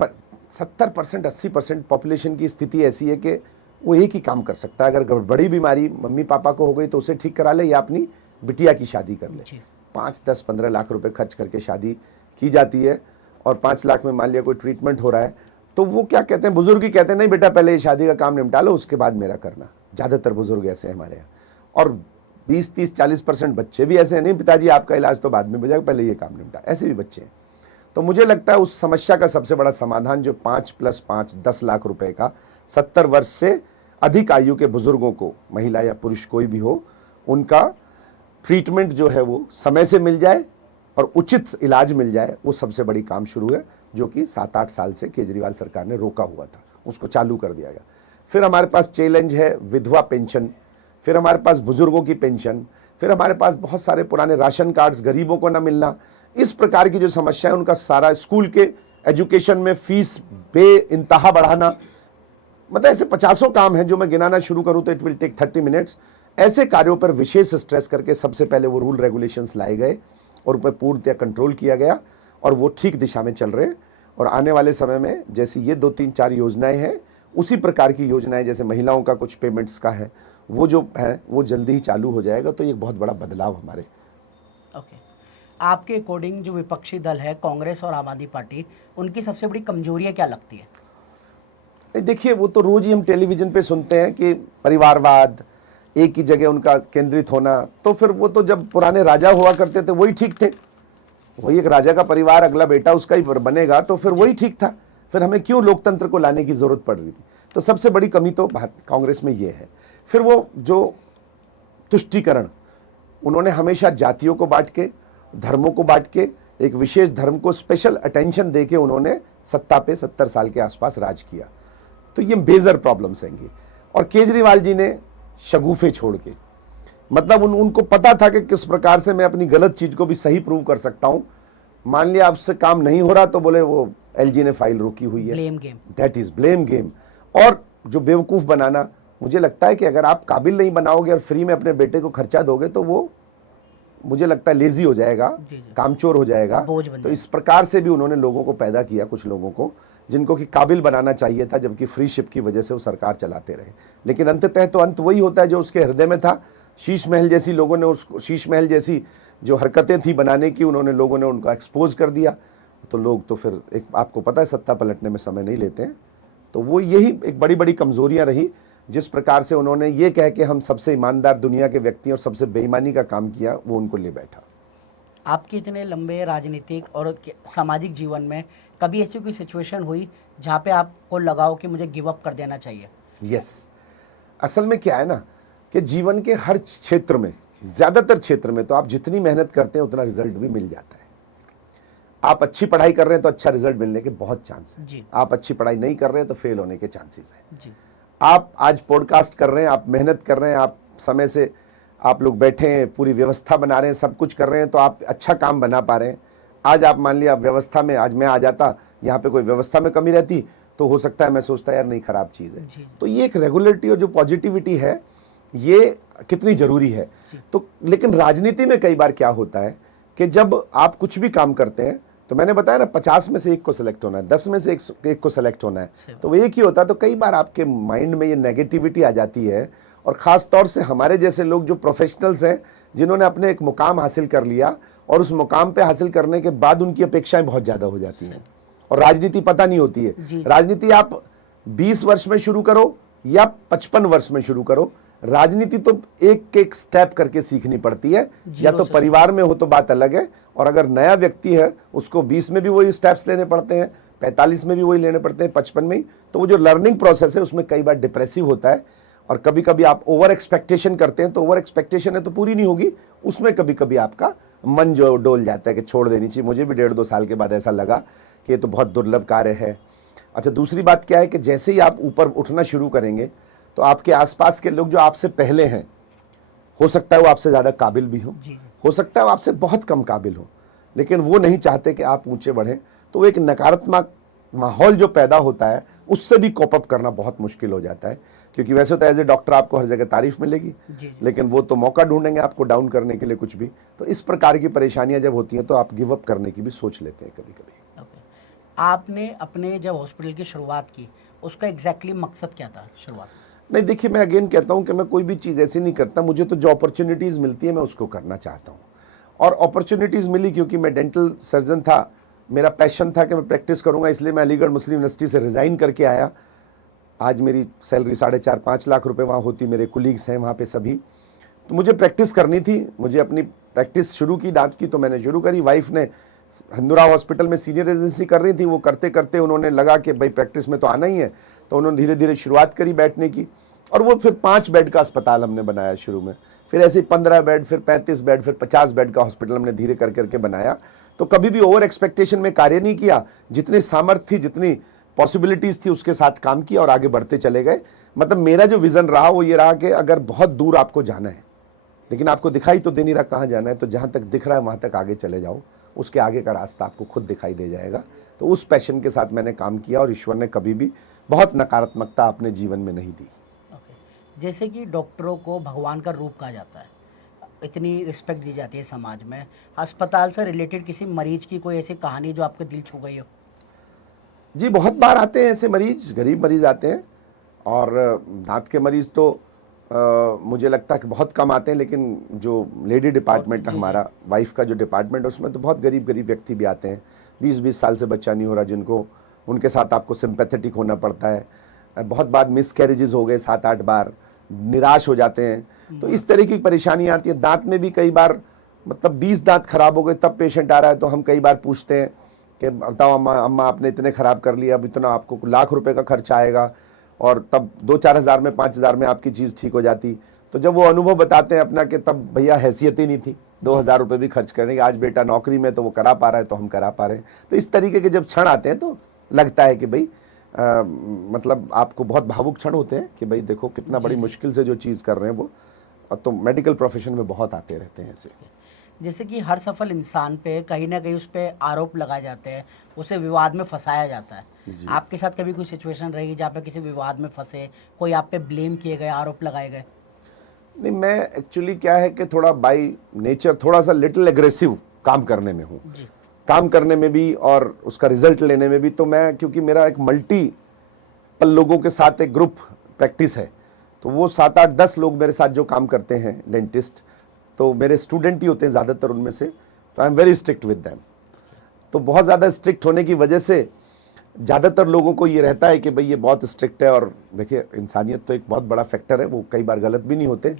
70% 80% पॉपुलेशन की स्थिति ऐसी है कि वो एक ही काम कर सकता है। अगर बड़ी बीमारी मम्मी पापा को हो गई तो उसे ठीक करा ले, या अपनी बिटिया की शादी कर ले। 5, 10, 15 लाख रुपए खर्च करके शादी की जाती है, और 5 लाख में मान लिया कोई ट्रीटमेंट हो रहा है, तो वो क्या कहते हैं, बुजुर्ग ही कहते हैं, नहीं बेटा पहले ये शादी का काम निपटा लो, उसके बाद मेरा करना। ज़्यादातर बुजुर्ग ऐसे हैं हमारे यहाँ। और 20, 30, 40% बच्चे भी ऐसे हैं, नहीं पिताजी आपका इलाज तो बाद में हो जाएगा, पहले ये काम निपटा, ऐसे भी बच्चे हैं। तो मुझे लगता है उस समस्या का सबसे बड़ा समाधान जो 5 + 5 10 लाख रुपए का 70 वर्ष से अधिक आयु के बुजुर्गों को, महिला या पुरुष कोई भी हो, उनका ट्रीटमेंट जो है वो समय से मिल जाए और उचित इलाज मिल जाए, वो सबसे बड़ी काम शुरू है। जो कि 7-8 साल से केजरीवाल सरकार ने रोका हुआ था, उसको चालू कर दिया गया। फिर हमारे पास चैलेंज है विधवा पेंशन, फिर हमारे पास बुजुर्गों की पेंशन, फिर हमारे पास बहुत सारे पुराने राशन कार्ड्स गरीबों को ना मिलना, इस प्रकार की जो समस्या है उनका सारा स्कूल के एजुकेशन में फीस बेइंतहा बढ़ाना, मतलब ऐसे 50 काम हैं जो मैं गिनाना शुरू करूं तो इट विल टेक 30 मिनट्स। ऐसे कार्यों पर विशेष स्ट्रेस करके सबसे पहले वो रूल रेगुलेशंस लाए गए और उन पर पूर्णतः कंट्रोल किया गया और वो ठीक दिशा में चल रहे हैं। और आने वाले समय में जैसी ये 2-3-4 योजनाएं हैं, उसी प्रकार की योजनाएं जैसे महिलाओं का कुछ पेमेंट्स का है, वो जो है वो जल्दी ही चालू हो जाएगा। तो ये बहुत बड़ा बदलाव हमारे। ओके, आपके अकॉर्डिंग जो विपक्षी दल है कांग्रेस और आम आदमी पार्टी, उनकी सबसे बड़ी कमजोरियां क्या लगती है? देखिए, वो तो रोज ही हम टेलीविजन पे सुनते हैं कि परिवारवाद, एक ही जगह उनका केंद्रित होना। तो फिर वो तो जब पुराने राजा हुआ करते थे वही ठीक थे, वही एक राजा का परिवार अगला बेटा उसका ही बनेगा, तो फिर वही ठीक था। फिर हमें क्यों लोकतंत्र को लाने की जरूरत पड़ रही थी? तो सबसे बड़ी कमी तो कांग्रेस में ये है। फिर वो जो तुष्टीकरण, उन्होंने हमेशा जातियों को बांट के, धर्मों को बांट के, एक विशेष धर्म को स्पेशल अटेंशन देके उन्होंने सत्ता पे 70 साल के आसपास राज किया। तो ये मेजर प्रॉब्लम्स हैं। और केजरीवाल जी ने शगुफे छोड़ के, मतलब उनको पता था कि किस प्रकार से मैं अपनी गलत चीज को भी सही प्रूव कर सकता हूं। मान लिया आपसे काम नहीं हो रहा तो बोले वो एलजी ने फाइल रोकी हुई है, blame game, that is blame game. और जो बेवकूफ बनाना, मुझे लगता है कि अगर आप काबिल नहीं बनाओगे और फ्री में अपने बेटे को खर्चा दोगे तो वो, मुझे लगता है, लेजी हो जाएगा, कामचोर हो जाएगा। तो इस प्रकार से भी उन्होंने लोगों को पैदा किया, कुछ लोगों को जिनको कि काबिल बनाना चाहिए था, जबकि फ्री शिप की वजह से वो सरकार चलाते रहे। लेकिन अंततः तो अंत वही होता है जो उसके हृदय में था। शीश महल जैसी लोगों ने उसको, शीश महल जैसी जो हरकतें थी बनाने की, उन्होंने लोगों ने उनको एक्सपोज कर दिया। तो लोग तो फिर एक, आपको पता है, सत्ता पलटने में समय नहीं लेते हैं। तो वो यही एक बड़ी बड़ी कमजोरियां रही, जिस प्रकार से उन्होंने ये कह के हम सबसे ईमानदार दुनिया के व्यक्ति और सबसे बेईमानी का काम किया, वो उनको ले बैठा। आपके इतने लंबे राजनीतिक और सामाजिक जीवन में कभी ऐसी कोई सिचुएशन हुई जहाँ पे आपको लगा हो कि मुझे गिव अप कर देना चाहिए? यस, असल में क्या है ना कि जीवन के हर क्षेत्र में, ज्यादातर क्षेत्र में तो आप जितनी मेहनत करते हैं उतना रिजल्ट भी मिल जाता है। आप अच्छी पढ़ाई कर रहे हैं तो अच्छा रिजल्ट मिलने के बहुत चांस है। आप अच्छी पढ़ाई नहीं कर रहे हैं तो फेल होने के चांसेस हैं। आप आज पॉडकास्ट कर रहे हैं, आप मेहनत कर रहे हैं, आप समय से आप लोग बैठे हैं, पूरी व्यवस्था बना रहे हैं, सब कुछ कर रहे हैं, तो आप अच्छा काम बना पा रहे हैं। आज आप मान लिया व्यवस्था में, आज मैं आ जाता, यहाँ पे कोई व्यवस्था में कमी रहती तो हो सकता है मैं सोचता यार नहीं, खराब चीज़ है। तो ये एक रेगुलेटरी और जो पॉजिटिविटी है ये कितनी जरूरी है। तो लेकिन राजनीति में कई बार क्या होता है कि जब आप कुछ भी काम करते हैं, तो मैंने बताया ना 50 में से 1 को सिलेक्ट होना है, 10 में से 1 को सिलेक्ट होना है, तो वो एक ही होता है। तो कई बार आपके माइंड में ये नेगेटिविटी आ जाती है। और खास तौर से हमारे जैसे लोग जो प्रोफेशनल्स हैं, जिन्होंने अपने एक मुकाम हासिल कर लिया और उस मुकाम पे हासिल करने के बाद उनकी अपेक्षाएं बहुत ज्यादा हो जाती हैं और राजनीति पता नहीं होती है। राजनीति आप 20 वर्ष में शुरू करो या 55 वर्ष में शुरू करो, राजनीति तो एक एक स्टेप करके सीखनी पड़ती है। या तो परिवार में हो तो बात अलग है, और अगर नया व्यक्ति है उसको 20 में भी वही स्टेप्स लेने पड़ते हैं, 45 में भी वही लेने पड़ते हैं, 55 में ही। तो वो जो लर्निंग प्रोसेस है उसमें कई बार डिप्रेसिव होता है। और कभी कभी आप ओवर एक्सपेक्टेशन करते हैं, तो ओवर एक्सपेक्टेशन है तो पूरी नहीं होगी, उसमें कभी कभी आपका मन जो डोल जाता है कि छोड़ देनी चाहिए। मुझे भी 1.5-2 साल के बाद ऐसा लगा कि ये तो बहुत दुर्लभ कार्य है। अच्छा, दूसरी बात क्या है कि जैसे ही आप ऊपर उठना शुरू करेंगे तो आपके आसपास के लोग जो आपसे पहले हैं, हो सकता है वो आपसे ज्यादा काबिल भी हो सकता है वो आपसे बहुत कम काबिल हो, लेकिन वो नहीं चाहते कि आप ऊंचे बढ़ें। तो एक नकारात्मक माहौल जो पैदा होता है उससे भी कोप अप करना बहुत मुश्किल हो जाता है। क्योंकि वैसे तो एज ए डॉक्टर आपको हर जगह तारीफ मिलेगी, लेकिन वो तो मौका ढूंढेंगे आपको डाउन करने के लिए कुछ भी। तो इस प्रकार की परेशानियां जब होती हैं तो आप गिव अप करने की भी सोच लेते हैं कभी कभी। आपने अपने जब हॉस्पिटल की शुरुआत की, उसका एग्जैक्टली मकसद क्या था शुरुआत? नहीं, देखिए, मैं अगेन कहता हूं कि मैं कोई भी चीज़ ऐसी नहीं करता, मुझे तो जो अपॉर्चुनिटीज़ मिलती है मैं उसको करना चाहता हूं। और अपॉर्चुनिटीज़ मिली क्योंकि मैं डेंटल सर्जन था, मेरा पैशन था कि मैं प्रैक्टिस करूंगा, इसलिए मैं अलीगढ़ मुस्लिम यूनिवर्सिटी से रिज़ाइन करके आया। आज मेरी सैलरी 4.5-5 लाख रुपए वहाँ होती, मेरे कुलीग्स हैं वहाँ पे सभी। तो मुझे प्रैक्टिस करनी थी, मुझे अपनी प्रैक्टिस शुरू की दांत की, तो मैंने शुरू करी। वाइफ ने हिंदूराव हॉस्पिटल में सीनियर रेजिडेंसी कर रही थी, वो करते करते उन्होंने लगा कि भाई प्रैक्टिस में तो आना ही है, तो उन्होंने धीरे धीरे शुरुआत करी बैठने की। और वो फिर 5 बेड का अस्पताल हमने बनाया शुरू में, फिर ऐसे 15 बेड, फिर 35 बेड, फिर 50 बेड का हॉस्पिटल हमने धीरे कर करके बनाया। तो कभी भी ओवर एक्सपेक्टेशन में कार्य नहीं किया, जितनी सामर्थ्य थी, जितनी पॉसिबिलिटीज थी उसके साथ काम किया और आगे बढ़ते चले गए। मतलब मेरा जो विजन रहा वो ये रहा कि अगर बहुत दूर आपको जाना है, लेकिन आपको दिखाई तो दे नहीं रहा कहाँ जाना है, तो जहाँ तक दिख रहा है वहाँ तक आगे चले जाओ, उसके आगे का रास्ता आपको खुद दिखाई दे जाएगा। तो उस पैशन के साथ मैंने काम किया और ईश्वर ने कभी भी बहुत नकारात्मकता अपने जीवन में नहीं दी। ओके। जैसे कि डॉक्टरों को भगवान का रूप कहा जाता है, इतनी रिस्पेक्ट दी जाती है समाज में, अस्पताल से रिलेटेड किसी मरीज की कोई ऐसी कहानी जो आपके दिल छू गई हो? जी, बहुत बार आते हैं ऐसे मरीज, गरीब मरीज आते हैं, और दांत के मरीज तो मुझे लगता है कि बहुत कम आते हैं, लेकिन जो लेडी डिपार्टमेंट जी, हमारा वाइफ का जो डिपार्टमेंट है उसमें तो बहुत गरीब गरीब व्यक्ति भी आते हैं, 20-20 साल से बच्चा नहीं हो रहा, जिनको उनके साथ आपको सिंपैथेटिक होना पड़ता है। बहुत बार मिस कैरेजेस हो गए 7-8 बार, निराश हो जाते हैं। तो इस तरह की परेशानियाँ आती है। दांत में भी कई बार, मतलब 20 दांत खराब हो गए तब पेशेंट आ रहा है, तो हम कई बार पूछते हैं कि बताओ अम्मा आपने इतने खराब कर लिया, अब इतना आपको लाख रुपए का खर्च आएगा, और तब 2-4 हज़ार में 5 हज़ार में आपकी चीज़ ठीक हो जाती। तो जब वो अनुभव बताते हैं अपना कि तब भैया हैसियत ही नहीं थी 2,000 रुपये भी खर्च करने के, आज बेटा नौकरी में तो वो करा पा रहा है तो हम करा पा रहे हैं। तो इस तरीके के जब क्षण आते हैं तो लगता है कि भाई मतलब आपको बहुत भावुक क्षण होते हैं कि भाई देखो कितना बड़ी मुश्किल से जो चीज़ कर रहे हैं वो। तो मेडिकल प्रोफेशन में बहुत आते रहते हैं ऐसे। जैसे कि हर सफल इंसान पे कहीं ना कहीं उस पर आरोप लगाए जाते हैं, उसे विवाद में फंसाया जाता है। आपके साथ कभी कोई सिचुएशन रहेगी जहाँ पे किसी विवाद में फंसे, कोई आप पे ब्लेम किए गए, आरोप लगाए गए? नहीं, मैं एक्चुअली क्या है कि थोड़ा बाई नेचर थोड़ा सा लिटिल एग्रेसिव काम करने में हूँ, काम करने में भी और उसका रिजल्ट लेने में भी। तो मैं, क्योंकि मेरा एक मल्टीपल लोगों के साथ एक ग्रुप प्रैक्टिस है, तो वो 7-8-10 लोग मेरे साथ जो काम करते हैं डेंटिस्ट, तो मेरे स्टूडेंट ही होते हैं ज़्यादातर उनमें से। तो I am very strict with them. तो बहुत ज़्यादा स्ट्रिक्ट होने की वजह से ज़्यादातर लोगों को ये रहता है कि भाई ये बहुत स्ट्रिक्ट है। और देखिए, इंसानियत तो एक बहुत बड़ा फैक्टर है, वो कई बार गलत भी नहीं होते,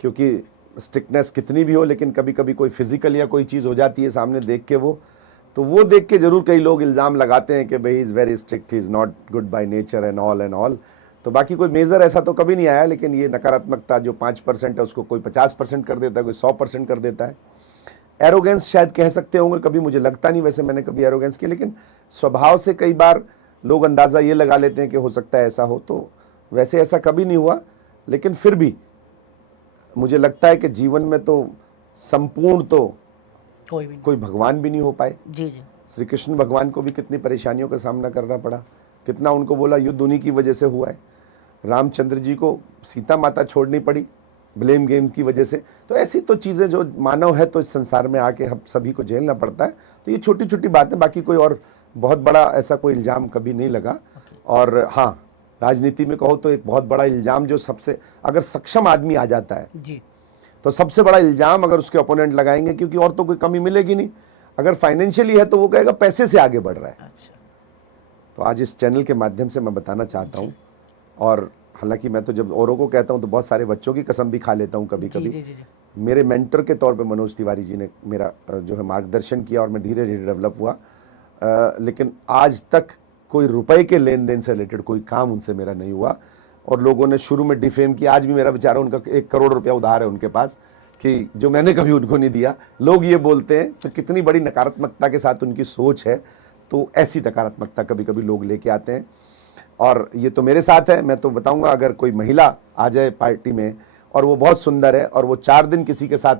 क्योंकि स्ट्रिक्टनेस कितनी भी हो, लेकिन कभी कभी कोई फिजिकल या कोई चीज़ हो जाती है सामने देख के, वो देख के जरूर कई लोग इल्ज़ाम लगाते हैं कि भाई is very strict, he is not good by nature and all. तो बाकी कोई मेजर ऐसा तो कभी नहीं आया, लेकिन ये नकारात्मकता जो 5% है उसको कोई 50% कर देता है, कोई 100% कर देता है। एरोगेंस शायद कह सकते होंगे, कभी मुझे लगता नहीं वैसे मैंने कभी एरोगेंस की, लेकिन स्वभाव से कई बार लोग अंदाज़ा ये लगा लेते हैं कि हो सकता है ऐसा हो। तो वैसे ऐसा कभी नहीं हुआ, लेकिन फिर भी मुझे लगता है कि जीवन में तो संपूर्ण तो कोई भगवान भी नहीं हो पाए। जी जी। श्री कृष्ण भगवान को भी कितनी परेशानियों का सामना करना पड़ा, कितना उनको बोला युद्ध उन्हीं की वजह से हुआ है। रामचंद्र जी को सीता माता छोड़नी पड़ी ब्लेम गेम की वजह से। तो ऐसी तो चीज़ें जो मानव है तो इस संसार में आके हम सभी को झेलना पड़ता है। तो ये छोटी छोटी बातें, बाकी कोई और बहुत बड़ा ऐसा कोई इल्ज़ाम कभी नहीं लगा। और हाँ, राजनीति में कहो तो एक बहुत बड़ा इल्ज़ाम जो सबसे, अगर सक्षम आदमी आ जाता है जी, तो सबसे बड़ा इल्ज़ाम अगर उसके ओपोनेंट लगाएंगे, क्योंकि और तो कोई कमी मिलेगी नहीं। अगर फाइनेंशियली है तो वो कहेगा पैसे से आगे बढ़ रहा है। अच्छा। तो आज इस चैनल के माध्यम से मैं बताना चाहता हूँ, और हालांकि मैं तो जब औरों को कहता हूँ तो बहुत सारे बच्चों की कसम भी खा लेता हूँ कभी कभी। मेरे मेंटर के तौर पे मनोज तिवारी जी ने मेरा जो है मार्गदर्शन किया और मैं धीरे धीरे डेवलप हुआ। लेकिन आज तक कोई रुपए के लेन देन से रिलेटेड कोई काम उनसे मेरा नहीं हुआ। और लोगों ने शुरू में डिफेम किया, आज भी मेरा बेचारा उनका 1 करोड़ रुपया उधार है उनके पास, कि जो मैंने कभी उनको नहीं दिया। लोग ये बोलते हैं, तो कितनी बड़ी नकारात्मकता के साथ उनकी सोच है। तो ऐसी नकारात्मकता कभी कभी लोग लेके आते हैं, और ये तो मेरे साथ है। मैं तो बताऊंगा, अगर कोई महिला आ जाए पार्टी में और वो बहुत सुंदर है और वो 4 दिन किसी के साथ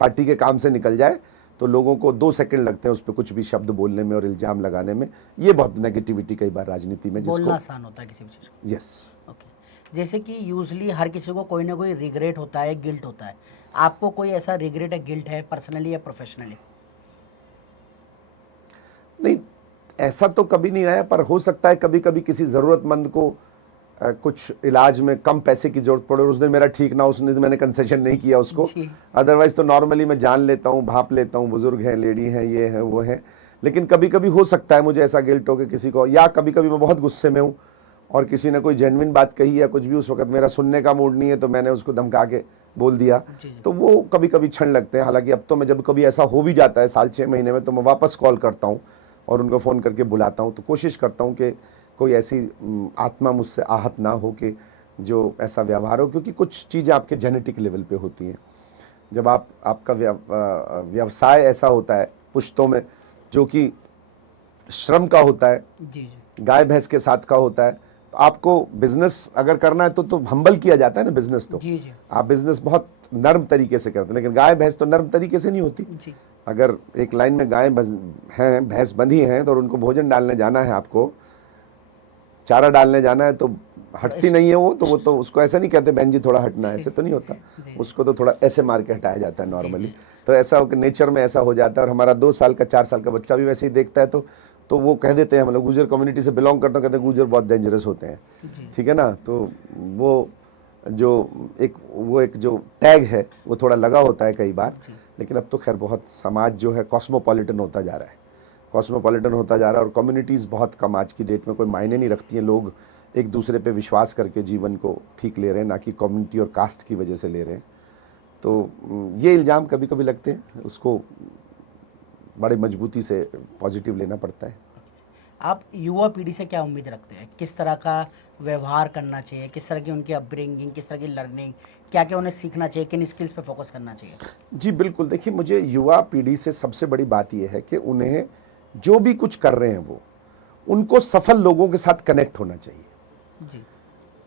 पार्टी के काम से निकल जाए, तो लोगों को 2 सेकंड लगते हैं उस पर कुछ भी शब्द बोलने में और इल्जाम लगाने में। ये बहुत नेगेटिविटी कई बार राजनीति में, बोलना आसान होता है किसी भी चीज़ को। यस। ओके। जैसे कि यूजली हर किसी को कोई ना कोई रिग्रेट होता है, गिल्ट होता है। आपको कोई ऐसा रिग्रेट या गिल्ट है पर्सनली या प्रोफेशनली? नहीं, ऐसा तो कभी नहीं आया, पर हो सकता है कभी कभी किसी ज़रूरतमंद को कुछ इलाज में कम पैसे की जरूरत पड़े और उस दिन मेरा ठीक ना, उस दिन मैंने कंसेशन नहीं किया उसको। अदरवाइज तो नॉर्मली मैं जान लेता हूँ, भाप लेता हूँ, बुजुर्ग हैं, लेडी हैं, ये है वो है। लेकिन कभी कभी हो सकता है मुझे ऐसा गिल्ट हो कि किसी को, या कभी कभी मैं बहुत गुस्से में हूँ और किसी ने कोई जेन्युइन बात कही या कुछ भी, उस वक्त मेरा सुनने का मूड नहीं है तो मैंने उसको धमका के बोल दिया। तो वो कभी कभी क्षण लगते हैं। हालांकि अब तो मैं, जब कभी ऐसा हो भी जाता है साल 6 महीने में, तो मैं वापस कॉल करता हूँ और उनको फ़ोन करके बुलाता हूँ। तो कोशिश करता हूँ कि कोई ऐसी आत्मा मुझसे आहत ना हो कि जो ऐसा व्यवहार हो, क्योंकि कुछ चीज़ें आपके जेनेटिक लेवल पे होती हैं। जब आपका व्यवसाय ऐसा होता है पुश्तों में, जो कि श्रम का होता है, जी जी गाय भैंस के साथ का होता है। तो आपको बिजनेस अगर करना है तो हम्बल किया जाता है ना बिजनेस। तो जी जी आप बिजनेस बहुत नर्म तरीके से करते हैं, लेकिन गाय भैंस तो नर्म तरीके से नहीं होती। जी अगर एक लाइन में गाय हैं, भैंस बंधी हैं, तो उनको भोजन डालने जाना है, आपको चारा डालने जाना है, तो थोड़ा हटती नहीं है वो, तो उसको ऐसा नहीं कहते बहन जी थोड़ा हटना है, ऐसे तो नहीं होता। जी उसको तो थोड़ा ऐसे मार के हटाया जाता है जी नॉर्मली। जी तो ऐसा हो कि नेचर में ऐसा हो जाता है। और हमारा 2 साल का 4 साल का बच्चा भी वैसे ही देखता है, तो वो कह देते हैं, हम लोग गुजर कम्युनिटी से बिलोंग करते हैं, कहते हैं गुजर बहुत डेंजरस होते हैं, जी ठीक है ना। तो वो एक जो टैग है वो थोड़ा लगा होता है कई बार। जी लेकिन अब तो खैर बहुत समाज जो है कॉस्मोपॉलिटन होता जा रहा है, कॉस्मोपॉलिटन होता जा रहा है, और कम्युनिटीज़ बहुत कम आज की डेट में कोई मायने नहीं रखती हैं। लोग एक दूसरे पे विश्वास करके जीवन को ठीक ले रहे हैं, ना कि कम्युनिटी और कास्ट की वजह से ले रहे हैं। तो ये इल्ज़ाम कभी कभी लगते हैं, उसको बड़ी मजबूती से पॉजिटिव लेना पड़ता है। आप युवा पीढ़ी से क्या उम्मीद रखते हैं? किस तरह का व्यवहार करना चाहिए? किस तरह की उनकी अपब्रिंगिंग, किस तरह की लर्निंग, क्या क्या उन्हें सीखना चाहिए, किन स्किल्स पे फोकस करना चाहिए? जी बिल्कुल, देखिए मुझे युवा पीढ़ी से सबसे बड़ी बात यह है कि उन्हें जो भी कुछ कर रहे हैं वो उनको सफल लोगों के साथ कनेक्ट होना चाहिए, जी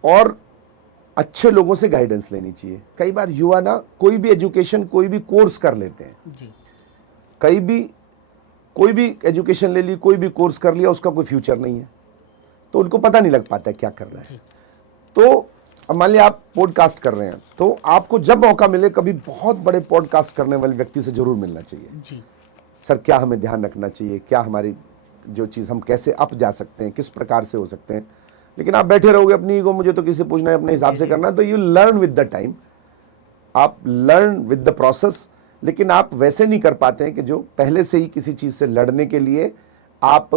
और अच्छे लोगों से गाइडेंस लेनी चाहिए। कई बार युवा ना कोई भी एजुकेशन, कोई भी कोर्स कर लेते हैं, जी कोई भी एजुकेशन ले ली, कोई भी कोर्स कर लिया, उसका कोई फ्यूचर नहीं है, तो उनको पता नहीं लग पाता है क्या करना है। जी तो अब मान लिया आप पॉडकास्ट कर रहे हैं, तो आपको जब मौका मिले कभी बहुत बड़े पॉडकास्ट करने वाले व्यक्ति से जरूर मिलना चाहिए। जी सर क्या हमें ध्यान रखना चाहिए, क्या हमारी जो चीज़ हम कैसे अप जा सकते हैं, किस प्रकार से हो सकते हैं। लेकिन आप बैठे रहोगे अपनी ईगो, मुझे तो किसी पूछना है, अपने हिसाब से करना है, तो you learn with the time, आप लर्न विद द प्रोसेस। लेकिन आप वैसे नहीं कर पाते हैं कि जो पहले से ही किसी चीज़ से लड़ने के लिए आप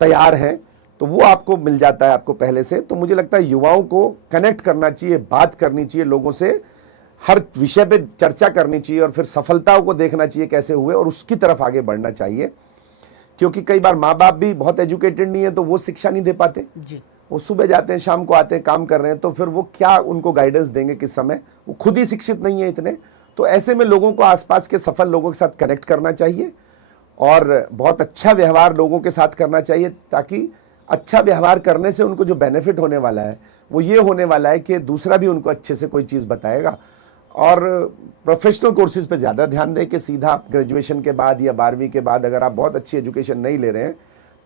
तैयार हैं, तो वो आपको मिल जाता है आपको पहले से। तो मुझे लगता है युवाओं को कनेक्ट करना चाहिए, बात करनी चाहिए लोगों से, हर विषय पे चर्चा करनी चाहिए, और फिर सफलताओं को देखना चाहिए कैसे हुए, और उसकी तरफ आगे बढ़ना चाहिए। क्योंकि कई बार माँ बाप भी बहुत एजुकेटेड नहीं है, तो वो शिक्षा नहीं दे पाते। जी वो सुबह जाते हैं, शाम को आते हैं, काम कर रहे हैं, तो फिर वो क्या उनको गाइडेंस देंगे किस समय, वो खुद ही शिक्षित नहीं है इतने। तो ऐसे में लोगों को आसपास के सफल लोगों के साथ कनेक्ट करना चाहिए, और बहुत अच्छा व्यवहार लोगों के साथ करना चाहिए, ताकि अच्छा व्यवहार करने से उनको जो बेनिफिट होने वाला है वो ये होने वाला है कि दूसरा भी उनको अच्छे से कोई चीज़ बताएगा। और प्रोफेशनल कोर्सेज पे ज़्यादा ध्यान दें कि सीधा ग्रेजुएशन के बाद या 12वीं के बाद अगर आप बहुत अच्छी एजुकेशन नहीं ले रहे हैं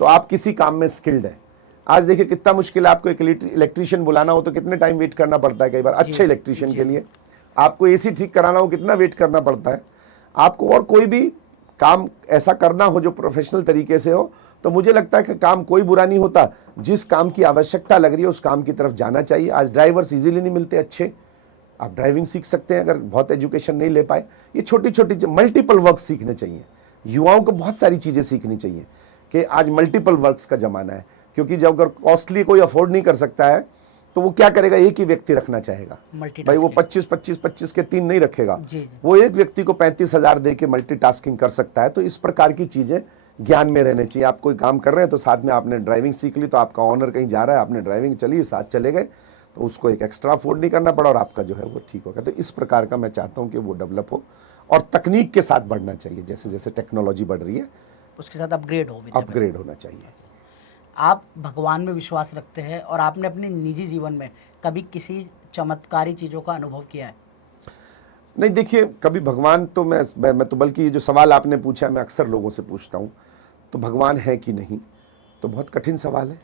तो आप किसी काम में स्किल्ड हैं। आज देखिए कितना मुश्किल है, आपको एक इलेक्ट्रीशियन बुलाना हो तो कितने टाइम वेट करना पड़ता है कई बार अच्छे इलेक्ट्रीशियन के लिए। आपको एसी ठीक कराना हो कितना वेट करना पड़ता है आपको। और कोई भी काम ऐसा करना हो जो प्रोफेशनल तरीके से हो, तो मुझे लगता है कि काम कोई बुरा नहीं होता। जिस काम की आवश्यकता लग रही है उस काम की तरफ जाना चाहिए। आज ड्राइवर्स इजीली नहीं मिलते अच्छे, आप ड्राइविंग सीख सकते हैं अगर बहुत एजुकेशन नहीं ले पाए। ये छोटी छोटी मल्टीपल वर्क सीखने चाहिए। युवाओं को बहुत सारी चीज़ें सीखनी चाहिए कि आज मल्टीपल वर्क्स का ज़माना है। क्योंकि जब अगर कॉस्टली कोई अफोर्ड नहीं कर सकता है तो वो क्या करेगा, एक ही व्यक्ति रखना चाहेगा। भाई वो 25 के 3 नहीं रखेगा, वो एक व्यक्ति को 35,000 दे के मल्टीटास्किंग कर सकता है। तो इस प्रकार की चीज़ें ज्ञान में रहने चाहिए। आप कोई काम कर रहे हैं तो साथ में आपने ड्राइविंग सीख ली, तो आपका ऑनर कहीं जा रहा है, आपने ड्राइविंग चली, साथ चले गए, तो उसको एक एक्स्ट्रा अफोर्ड नहीं करना पड़ा और आपका जो है वो ठीक होगा। तो इस प्रकार का मैं चाहता हूँ कि वो डेवलप हो, और तकनीक के साथ बढ़ना चाहिए। जैसे जैसे टेक्नोलॉजी बढ़ रही है उसके साथ अपग्रेड होना चाहिए। आप भगवान में विश्वास रखते हैं, और आपने अपने निजी जीवन में कभी किसी चमत्कारी चीज़ों का अनुभव किया है? नहीं, देखिए कभी भगवान तो मैं तो, बल्कि ये जो सवाल आपने पूछा मैं अक्सर लोगों से पूछता हूँ, तो भगवान है कि नहीं, तो बहुत कठिन सवाल है।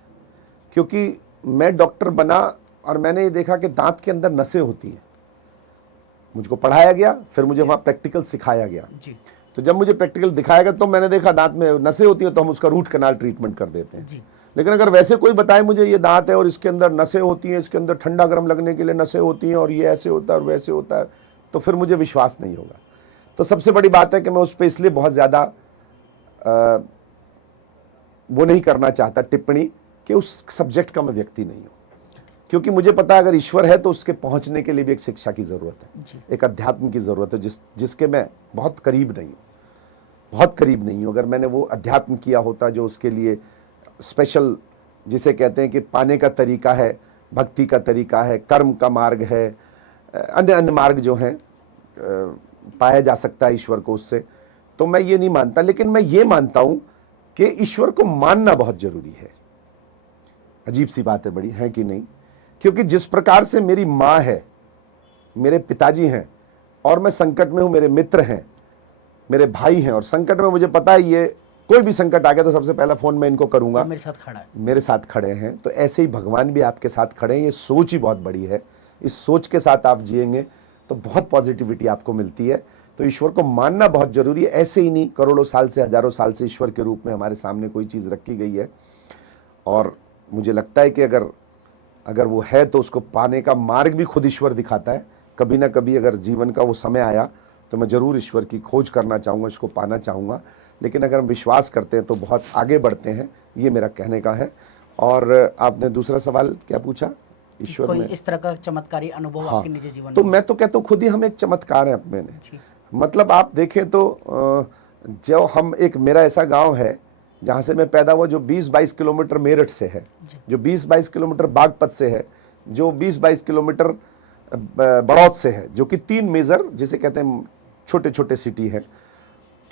क्योंकि मैं डॉक्टर बना और मैंने ये देखा कि दांत के अंदर नसें होती हैं। मुझको पढ़ाया गया, फिर मुझे वहाँ प्रैक्टिकल सिखाया गया। जी तो जब मुझे प्रैक्टिकल दिखाया गया तो मैंने देखा दांत में नसें होती हैं, तो हम उसका रूट कनाल ट्रीटमेंट कर देते हैं। जी लेकिन अगर वैसे कोई बताए मुझे ये दांत है और इसके अंदर नसें होती हैं, इसके अंदर ठंडा गर्म लगने के लिए नसें होती हैं, और ये ऐसे होता है और वैसे होता है, तो फिर मुझे विश्वास नहीं होगा। तो सबसे बड़ी बात है कि मैं उस पर इसलिए बहुत ज़्यादा वो नहीं करना चाहता टिप्पणी, कि उस सब्जेक्ट का मैं व्यक्ति नहीं हूँ। क्योंकि मुझे पता है अगर ईश्वर है तो उसके पहुँचने के लिए भी एक शिक्षा की ज़रूरत है, एक अध्यात्म की ज़रूरत है, जिसके मैं बहुत करीब नहीं हूँ। अगर मैंने वो अध्यात्म किया होता जो उसके लिए स्पेशल, जिसे कहते हैं कि पाने का तरीका है, भक्ति का तरीका है, कर्म का मार्ग है, अन्य अन्य मार्ग जो हैं पाया जा सकता है ईश्वर को उससे, तो मैं ये नहीं मानता। लेकिन मैं ये मानता हूँ कि ईश्वर को मानना बहुत जरूरी है। अजीब सी बात है, बड़ी है कि नहीं? क्योंकि जिस प्रकार से मेरी माँ है, मेरे पिताजी हैं, और मैं संकट में हूं, मेरे मित्र हैं, मेरे भाई हैं, और संकट में मुझे पता है ये कोई भी संकट आ गया तो सबसे पहला फोन मैं इनको करूंगा, मेरे साथ खड़ा है, मेरे साथ खड़े हैं। तो ऐसे ही भगवान भी आपके साथ खड़े हैं। ये सोच ही बहुत बड़ी है। इस सोच के साथ आप जिएंगे तो बहुत पॉजिटिविटी आपको मिलती है। तो ईश्वर को मानना बहुत जरूरी है। ऐसे ही नहीं, करोड़ों साल से, हजारों साल से ईश्वर के रूप में हमारे सामने कोई चीज रखी गई है, और मुझे लगता है कि अगर वो है तो उसको पाने का मार्ग भी खुद ईश्वर दिखाता है। कभी ना कभी अगर जीवन का वो समय आया तो मैं जरूर ईश्वर की खोज करना चाहूँगा, इसको पाना चाहूँगा। लेकिन अगर हम विश्वास करते हैं तो बहुत आगे बढ़ते हैं, ये मेरा कहने का है। और आपने दूसरा सवाल क्या पूछा? ईश्वर कोई में इस तरह का चमत्कारी अनुभव हाँ, आपके निजी जीवन तो में? मैं तो कहता हूँ खुद ही हम एक चमत्कार हैं अपने में। जी, मतलब आप देखें तो जो हम एक, मेरा ऐसा गांव है जहां से मैं पैदा हुआ, जो 20-22 किलोमीटर मेरठ से है, जी, जो 20-22 किलोमीटर बागपत से है, जो 20-22 किलोमीटर बड़ौत से है, जो कि 3 मेजर जिसे कहते हैं छोटे छोटे सिटी है।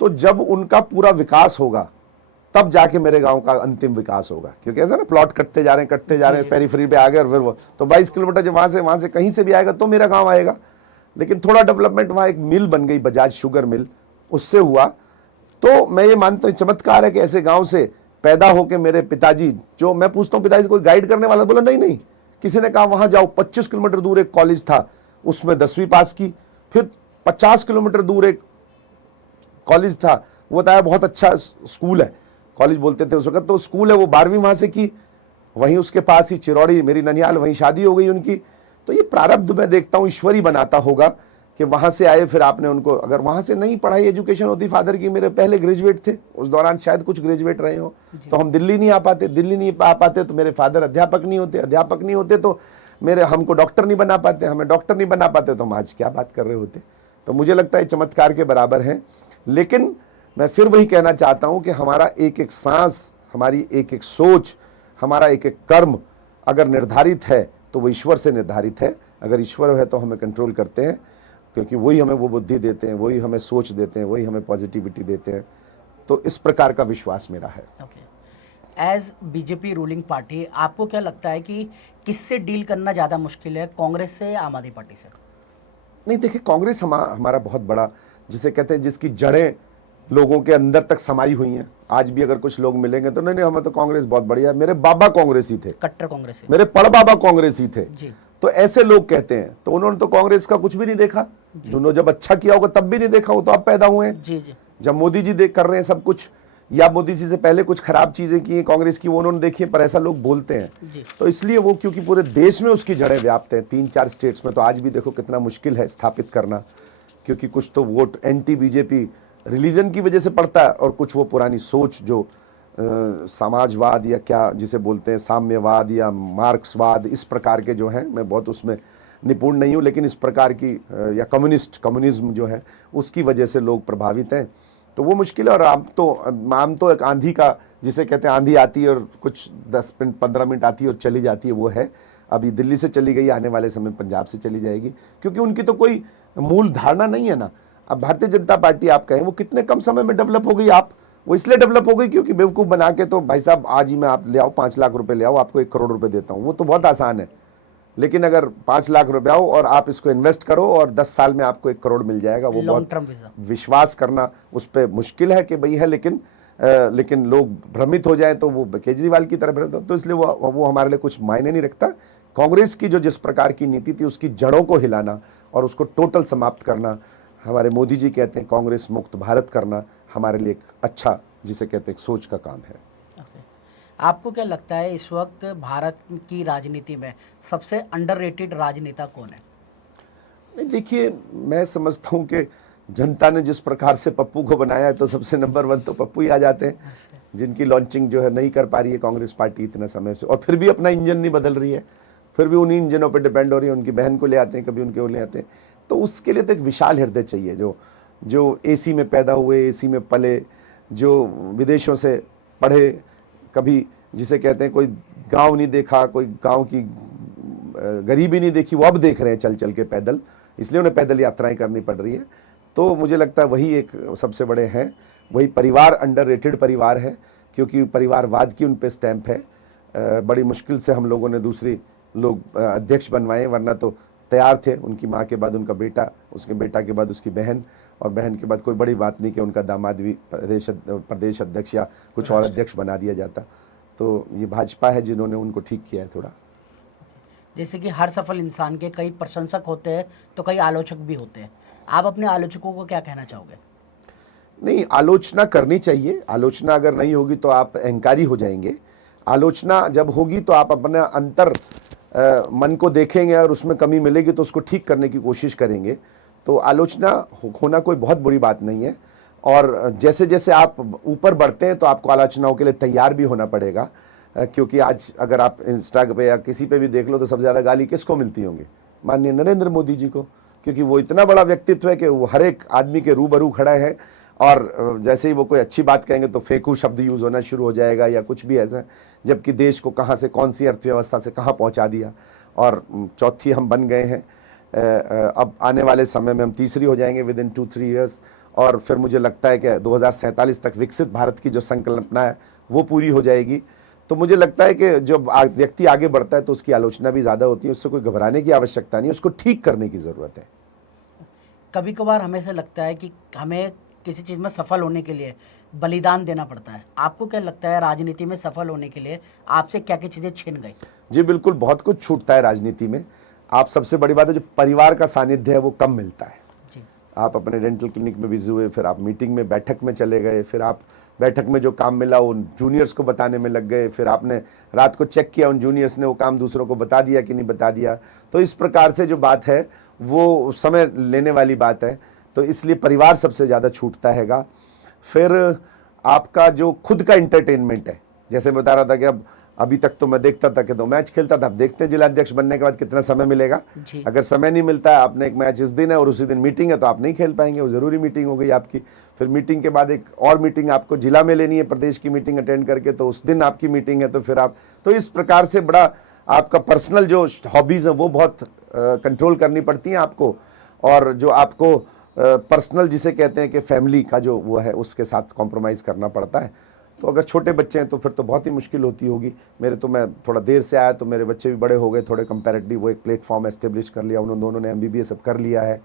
तो जब उनका पूरा विकास होगा तब जाके मेरे गांव का अंतिम विकास होगा। क्योंकि ऐसा ना, प्लॉट कटते जा रहे हैं, पेरीफ्री पे आ गए, और फिर वो तो 22 किलोमीटर जब वहां से कहीं से भी आएगा तो मेरा गांव आएगा। लेकिन थोड़ा डेवलपमेंट, वहां एक मिल बन गई, बजाज शुगर मिल, उससे हुआ। तो मैं ये मानता हूँ चमत्कार है कि ऐसे गांव से पैदा होके मेरे पिताजी, जो मैं पूछता हूँ पिताजी कोई गाइड करने वाला, बोला नहीं, किसी ने कहा वहां जाओ। 25 किलोमीटर दूर एक कॉलेज था, उसमें 10वीं पास की। फिर 50 किलोमीटर दूर एक कॉलेज था, वो बताया बहुत अच्छा स्कूल है, कॉलेज बोलते थे उस वक्त, तो स्कूल है, वो 12वीं वहां से की। वहीं उसके पास ही चिरौड़ी, मेरी ननिहाल, वहीं शादी हो गई उनकी। तो ये प्रारब्ध मैं देखता हूँ ईश्वर ही बनाता होगा कि वहां से आए, फिर आपने उनको, अगर वहां से नहीं पढ़ाई एजुकेशन होती फादर की, मेरे पहले ग्रेजुएट थे उस दौरान, शायद कुछ ग्रेजुएट रहे हो, तो हम दिल्ली नहीं आ पाते, तो मेरे फादर अध्यापक नहीं होते तो मेरे, हमको डॉक्टर नहीं बना पाते, हमें डॉक्टर नहीं बना पाते तो हम आज क्या बात कर रहे होते। तो मुझे लगता है चमत्कार के बराबर है। लेकिन मैं फिर वही कहना चाहता हूं कि हमारा एक एक सांस, हमारी एक एक सोच, हमारा एक एक कर्म अगर निर्धारित है तो वो ईश्वर से निर्धारित है। अगर ईश्वर है तो हमें कंट्रोल करते हैं, क्योंकि वही हमें वो बुद्धि देते हैं, वही हमें सोच देते हैं, वही हमें पॉजिटिविटी देते हैं। तो इस प्रकार का विश्वास मेरा है। एज बीजेपी रूलिंग पार्टी, आपको क्या लगता है कि किससे डील करना ज़्यादा मुश्किल है, कांग्रेस से या आम आदमी पार्टी से? नहीं, देखिए, कांग्रेस हमारा बहुत बड़ा, जिसे कहते हैं जिसकी जड़ें लोगों के अंदर तक समाई हुई हैं। आज भी अगर कुछ लोग मिलेंगे तो नहीं हमें तो कांग्रेस बहुत बढ़िया है, मेरे बाबा कांग्रेसी थे, कट्टर कांग्रेसी, मेरे पड़बाबा कांग्रेसी थे जी, तो ऐसे लोग कहते हैं। तो उन्होंने तो कांग्रेस का कुछ भी नहीं देखा, जिन्होंने जब अच्छा किया होगा तब भी नहीं देखा, वो तो अब पैदा हुए हैं। जी जी, जब मोदी जी देख कर रहे हैं सब कुछ, या मोदी जी से पहले कुछ खराब चीजें की हैं कांग्रेस की, वो उन्होंने देखी है, पर ऐसा लोग बोलते हैं। जी, तो इसलिए वो, क्योंकि पूरे देश में उसकी जड़ें व्याप्त हैं, 3-4 स्टेट्स में, तो आज भी देखो कितना मुश्किल है स्थापित करना, क्योंकि कुछ तो वोट एंटी बीजेपी रिलीजन की वजह से पड़ता है, और कुछ वो पुरानी सोच जो समाजवाद या क्या जिसे बोलते हैं साम्यवाद या मार्क्सवाद, इस प्रकार के जो हैं, मैं बहुत उसमें निपुण नहीं हूँ, लेकिन इस प्रकार की या कम्युनिज्म जो है उसकी वजह से लोग प्रभावित हैं। तो वो मुश्किल है। और आम तो एक आंधी का, जिसे कहते हैं आंधी आती है और कुछ 10 मिनट 15 मिनट आती है और चली जाती है, वो है। अभी दिल्ली से चली गई, आने वाले समय पंजाब से चली जाएगी, क्योंकि उनकी तो कोई मूल धारणा नहीं है ना। अब भारतीय जनता पार्टी आप कहें वो कितने कम समय में डेवलप हो गई, वो इसलिए डेवलप हो गई क्योंकि बेवकूफ़ बना के, तो भाई साहब आज ही में आप ले आओ 5 लाख रुपए ले आओ, आपको 1 करोड़ रुपए देता हूँ, वो तो बहुत आसान है। लेकिन अगर 5 लाख रुपए आओ और आप इसको इन्वेस्ट करो और 10 साल में आपको 1 करोड़ मिल जाएगा, वो लॉन्ग बहुत टर्म विजन, विश्वास करना उस पर मुश्किल है कि भाई है। लेकिन लोग भ्रमित हो जाए तो वो केजरीवाल की तरह भ्रमित, तो इसलिए वो हमारे लिए कुछ मायने नहीं रखता। कांग्रेस की जो जिस प्रकार की नीति थी उसकी जड़ों को हिलाना और उसको टोटल समाप्त करना, हमारे मोदी जी कहते हैं कांग्रेस मुक्त भारत करना, हमारे लिए एक अच्छा, जिसे कहते हैं सोच का काम है। आपको क्या लगता है इस वक्त भारत की राजनीति में सबसे अंडररेटेड राजनेता कौन है? नहीं, देखिए, मैं समझता हूं कि जनता ने जिस प्रकार से पप्पू को बनाया है तो सबसे नंबर 1 तो पप्पू ही आ जाते हैं, जिनकी लॉन्चिंग जो है नहीं कर पा रही है कांग्रेस पार्टी इतने समय से, और फिर भी अपना इंजन नहीं बदल रही है, फिर भी उन्हीं इंजनों पर डिपेंड हो रही है। उनकी बहन को ले आते हैं, कभी उनके वो ले आते हैं। तो उसके लिए तो एक विशाल हृदय चाहिए, जो एसी में पैदा हुए, एसी में पले, जो विदेशों से पढ़े, कभी जिसे कहते हैं कोई गांव नहीं देखा, कोई गांव की गरीबी नहीं देखी, वो अब देख रहे हैं चल चल के पैदल, इसलिए उन्हें पैदल यात्राएं करनी पड़ रही है। तो मुझे लगता है वही एक सबसे बड़े हैं, वही परिवार अंडररेटेड परिवार है, क्योंकि परिवारवाद की उन पे स्टैंप है। बड़ी मुश्किल से हम लोगों ने दूसरी लोग अध्यक्ष बनवाए, वरना तो तैयार थे। उनकी माँ के बाद उनका बेटा, उसके बेटा के बाद उसकी बहन, और बहन के बाद कोई बड़ी बात नहीं कि उनका दामाद भी प्रदेश अध्यक्ष या कुछ और अध्यक्ष बना दिया जाता। तो ये भाजपा है जिन्होंने उनको ठीक किया है थोड़ा। जैसे कि हर सफल इंसान के कई प्रशंसक होते हैं तो कई आलोचक भी होते हैं, आप अपने आलोचकों को क्या कहना चाहोगे? नहीं, आलोचना करनी चाहिए। आलोचना अगर नहीं होगी तो आप अहंकारी हो जाएंगे। आलोचना जब होगी तो आप अपना अंतर मन को देखेंगे और उसमें कमी मिलेगी तो उसको ठीक करने की कोशिश करेंगे। तो आलोचना होना कोई बहुत बुरी बात नहीं है। और जैसे जैसे आप ऊपर बढ़ते हैं तो आपको आलोचनाओं के लिए तैयार भी होना पड़ेगा, क्योंकि आज अगर आप इंस्टा पे या किसी पे भी देख लो तो सबसे ज़्यादा गाली किसको मिलती होंगी? माननीय नरेंद्र मोदी जी को, क्योंकि वो इतना बड़ा व्यक्तित्व है कि वो हर एक आदमी के रूबरू खड़ा है। और जैसे ही वो कोई अच्छी बात कहेंगे तो फेंकू शब्द यूज़ होना शुरू हो जाएगा या कुछ भी ऐसा, जबकि देश को कहाँ से कौन सी अर्थव्यवस्था से कहाँ पहुँचा दिया। और चौथी हम बन गए हैं, अब आने वाले समय में हम तीसरी हो जाएंगे विद इन 2-3 ईयर्स। और फिर मुझे लगता है कि 2047 तक विकसित भारत की जो संकल्पना है वो पूरी हो जाएगी। तो मुझे लगता है कि जब व्यक्ति आगे बढ़ता है तो उसकी आलोचना भी ज़्यादा होती है, उससे कोई घबराने की आवश्यकता नहीं, उसको ठीक करने की ज़रूरत है। कभी कभार हमें से लगता है कि हमें किसी चीज़ में सफल होने के लिए बलिदान देना पड़ता है, आपको क्या लगता है राजनीति में सफल होने के लिए आपसे क्या क्या चीज़ें छिन गई? जी बिल्कुल, बहुत कुछ छूटता है राजनीति में। आप सबसे बड़ी बात है जो परिवार का सानिध्य है वो कम मिलता है। जी। आप अपने डेंटल क्लिनिक में बिजी हुए, फिर आप मीटिंग में बैठक में चले गए, फिर आप बैठक में जो काम मिला वो जूनियर्स को बताने में लग गए, फिर आपने रात को चेक किया उन जूनियर्स ने वो काम दूसरों को बता दिया कि नहीं बता दिया। तो इस प्रकार से जो बात है वो समय लेने वाली बात है, तो इसलिए परिवार सबसे ज़्यादा छूटता हैगा। फिर आपका जो खुद का इंटरटेनमेंट है, जैसे बता रहा था कि अब अभी तक तो मैं देखता था कि 2 मैच खेलता था, अब देखते हैं जिलाध्यक्ष बनने के बाद कितना समय मिलेगा। अगर समय नहीं मिलता है, आपने एक मैच इस दिन है और उसी दिन मीटिंग है, तो आप नहीं खेल पाएंगे, वो ज़रूरी मीटिंग हो गई आपकी। फिर मीटिंग के बाद एक और मीटिंग आपको जिला में लेनी है, प्रदेश की मीटिंग अटेंड करके, तो उस दिन आपकी मीटिंग है, तो फिर आप, तो इस प्रकार से बड़ा आपका पर्सनल जो हॉबीज़ है वो बहुत कंट्रोल करनी पड़ती हैं आपको। और जो आपको पर्सनल जिसे कहते हैं कि फैमिली का जो वो है उसके साथ कॉम्प्रोमाइज़ करना पड़ता है। तो अगर छोटे बच्चे हैं तो फिर तो बहुत ही मुश्किल होती होगी। मैं थोड़ा देर से आया तो मेरे बच्चे भी बड़े हो गए थोड़े कंपैरेटिवली, वो एक प्लेटफॉर्म एस्टेब्लिश कर लिया, उन्होंने दोनों ने MBBS सब कर लिया है।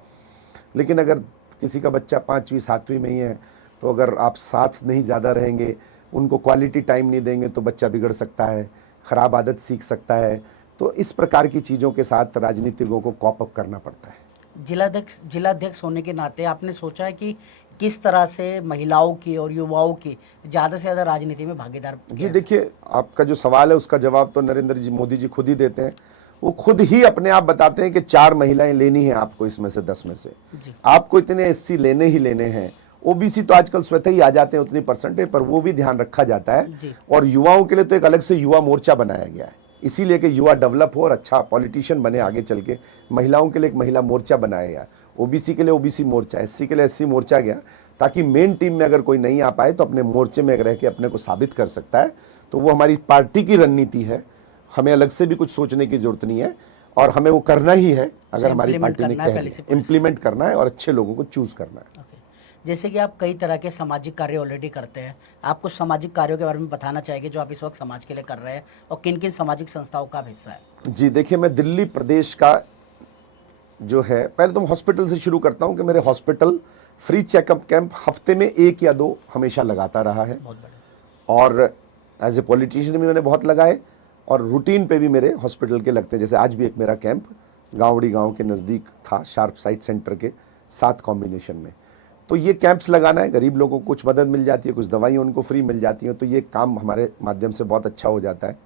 लेकिन अगर किसी का बच्चा 5वीं 7वीं में ही है तो अगर आप साथ नहीं ज़्यादा रहेंगे, उनको क्वालिटी टाइम नहीं देंगे तो बच्चा बिगड़ सकता है, ख़राब आदत सीख सकता है। तो इस प्रकार की चीज़ों के साथ राजनीतिकों को कॉप अप करना पड़ता है। जिलाध्यक्ष होने के नाते आपने सोचा है कि किस तरह से महिलाओं की और युवाओं की ज़्यादा से ज़्यादा राजनीति में भागीदार? जी देखिए, आपका जो सवाल है उसका जवाब तो नरेंद्र मोदी जी खुद ही देते हैं। वो खुद ही अपने आप बताते हैं कि 4 महिलाएं लेनी है आपको, इसमें से 10 में से आपको इतने SC लेने ही लेने हैं। OBC तो आजकल स्वतः ही आ जाते हैं उतनी परसेंटेज, पर वो भी ध्यान रखा जाता है। और युवाओं के लिए तो एक अलग से युवा मोर्चा बनाया गया है, इसीलिए कि युवा डेवलप हो और अच्छा पॉलिटिशियन बने आगे चल के। महिलाओं के लिए एक महिला मोर्चा बनाया गया, OBC के लिए OBC मोर्चा, SC के लिए SC मोर्चा गया, ताकि मेन टीम में अगर कोई नहीं आ पाए तो अपने मोर्चे में रह के अपने को साबित कर सकता है। तो वो हमारी पार्टी की रणनीति है, हमें अलग से भी कुछ सोचने की जरूरत नहीं है, और हमें वो करना ही है। अगर हमारी पार्टी ने कहा इम्प्लीमेंट करना है और अच्छे लोगों को चूज करना है। जैसे कि आप कई तरह के सामाजिक कार्य ऑलरेडी करते हैं, आप कुछ सामाजिक कार्यों के बारे में बताना चाहेंगे जो आप इस वक्त समाज के लिए कर रहे हैं और किन किन सामाजिक संस्थाओं का हिस्सा है? जी देखिए, मैं दिल्ली प्रदेश का जो है, पहले तो मैं हॉस्पिटल से शुरू करता हूं कि मेरे हॉस्पिटल फ्री चेकअप कैंप हफ्ते में 1 या 2 हमेशा लगाता रहा है। और एज ए पॉलिटिशियन भी मैंने बहुत लगाए, और रूटीन पे भी मेरे हॉस्पिटल के लगते हैं। जैसे आज भी एक मेरा कैंप गाँवड़ी गाँव के नज़दीक था, शार्प साइट सेंटर के 7 कॉम्बिनेशन में। तो ये कैंप्स लगाना है, गरीब लोगों को कुछ मदद मिल जाती है, कुछ दवाइयाँ उनको फ्री मिल जाती हैं, तो ये काम हमारे माध्यम से बहुत अच्छा हो जाता है।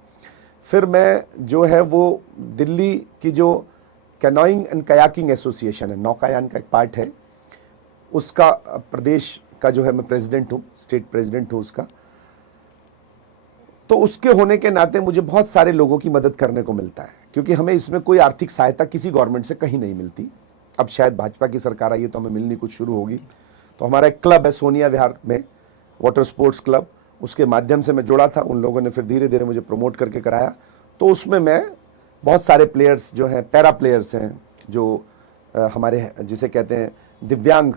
फिर मैं जो है वो दिल्ली की जो कैनोइंग एंड कयाकिंग एसोसिएशन है, नौकायान का एक पार्ट है, उसका प्रदेश का जो है मैं प्रेसिडेंट हूँ, स्टेट प्रेसिडेंट हूँ उसका। तो उसके होने के नाते मुझे बहुत सारे लोगों की मदद करने को मिलता है, क्योंकि हमें इसमें कोई आर्थिक सहायता किसी गवर्नमेंट से कहीं नहीं मिलती। अब शायद भाजपा की सरकार आई है तो हमें मिलनी कुछ शुरू होगी। तो हमारा एक क्लब है सोनिया विहार में, वाटर स्पोर्ट्स क्लब, उसके माध्यम से मैं जुड़ा था। उन लोगों ने फिर धीरे धीरे मुझे प्रमोट करके कराया। तो उसमें मैं बहुत सारे प्लेयर्स जो हैं, पैरा प्लेयर्स हैं, जो हमारे जिसे कहते हैं दिव्यांग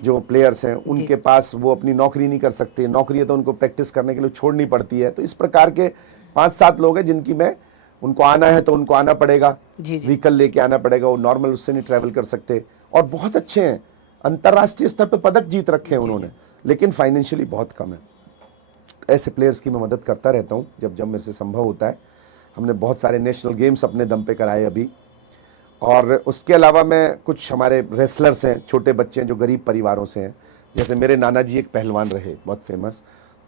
जो प्लेयर्स हैं उनके पास वो अपनी नौकरी नहीं कर सकते, नौकरी है तो उनको प्रैक्टिस करने के लिए छोड़नी पड़ती है। तो इस प्रकार के 5-7 लोग हैं जिनकी मैं, उनको आना है तो उनको आना पड़ेगा, व्हीकल लेके आना पड़ेगा, वो नॉर्मल उससे नहीं ट्रैवल कर सकते। और बहुत अच्छे हैं, अंतर्राष्ट्रीय स्तर पे पदक जीत रखे हैं उन्होंने, लेकिन फाइनेंशियली बहुत कम है। ऐसे प्लेयर्स की मैं मदद करता रहता हूँ जब जब मेरे से संभव होता है। हमने बहुत सारे नेशनल गेम्स अपने दम पे कराए अभी, और उसके अलावा मैं कुछ हमारे रेसलर्स हैं, छोटे बच्चे हैं जो गरीब परिवारों से हैं, जैसे मेरे नाना जी एक पहलवान रहे बहुत फेमस,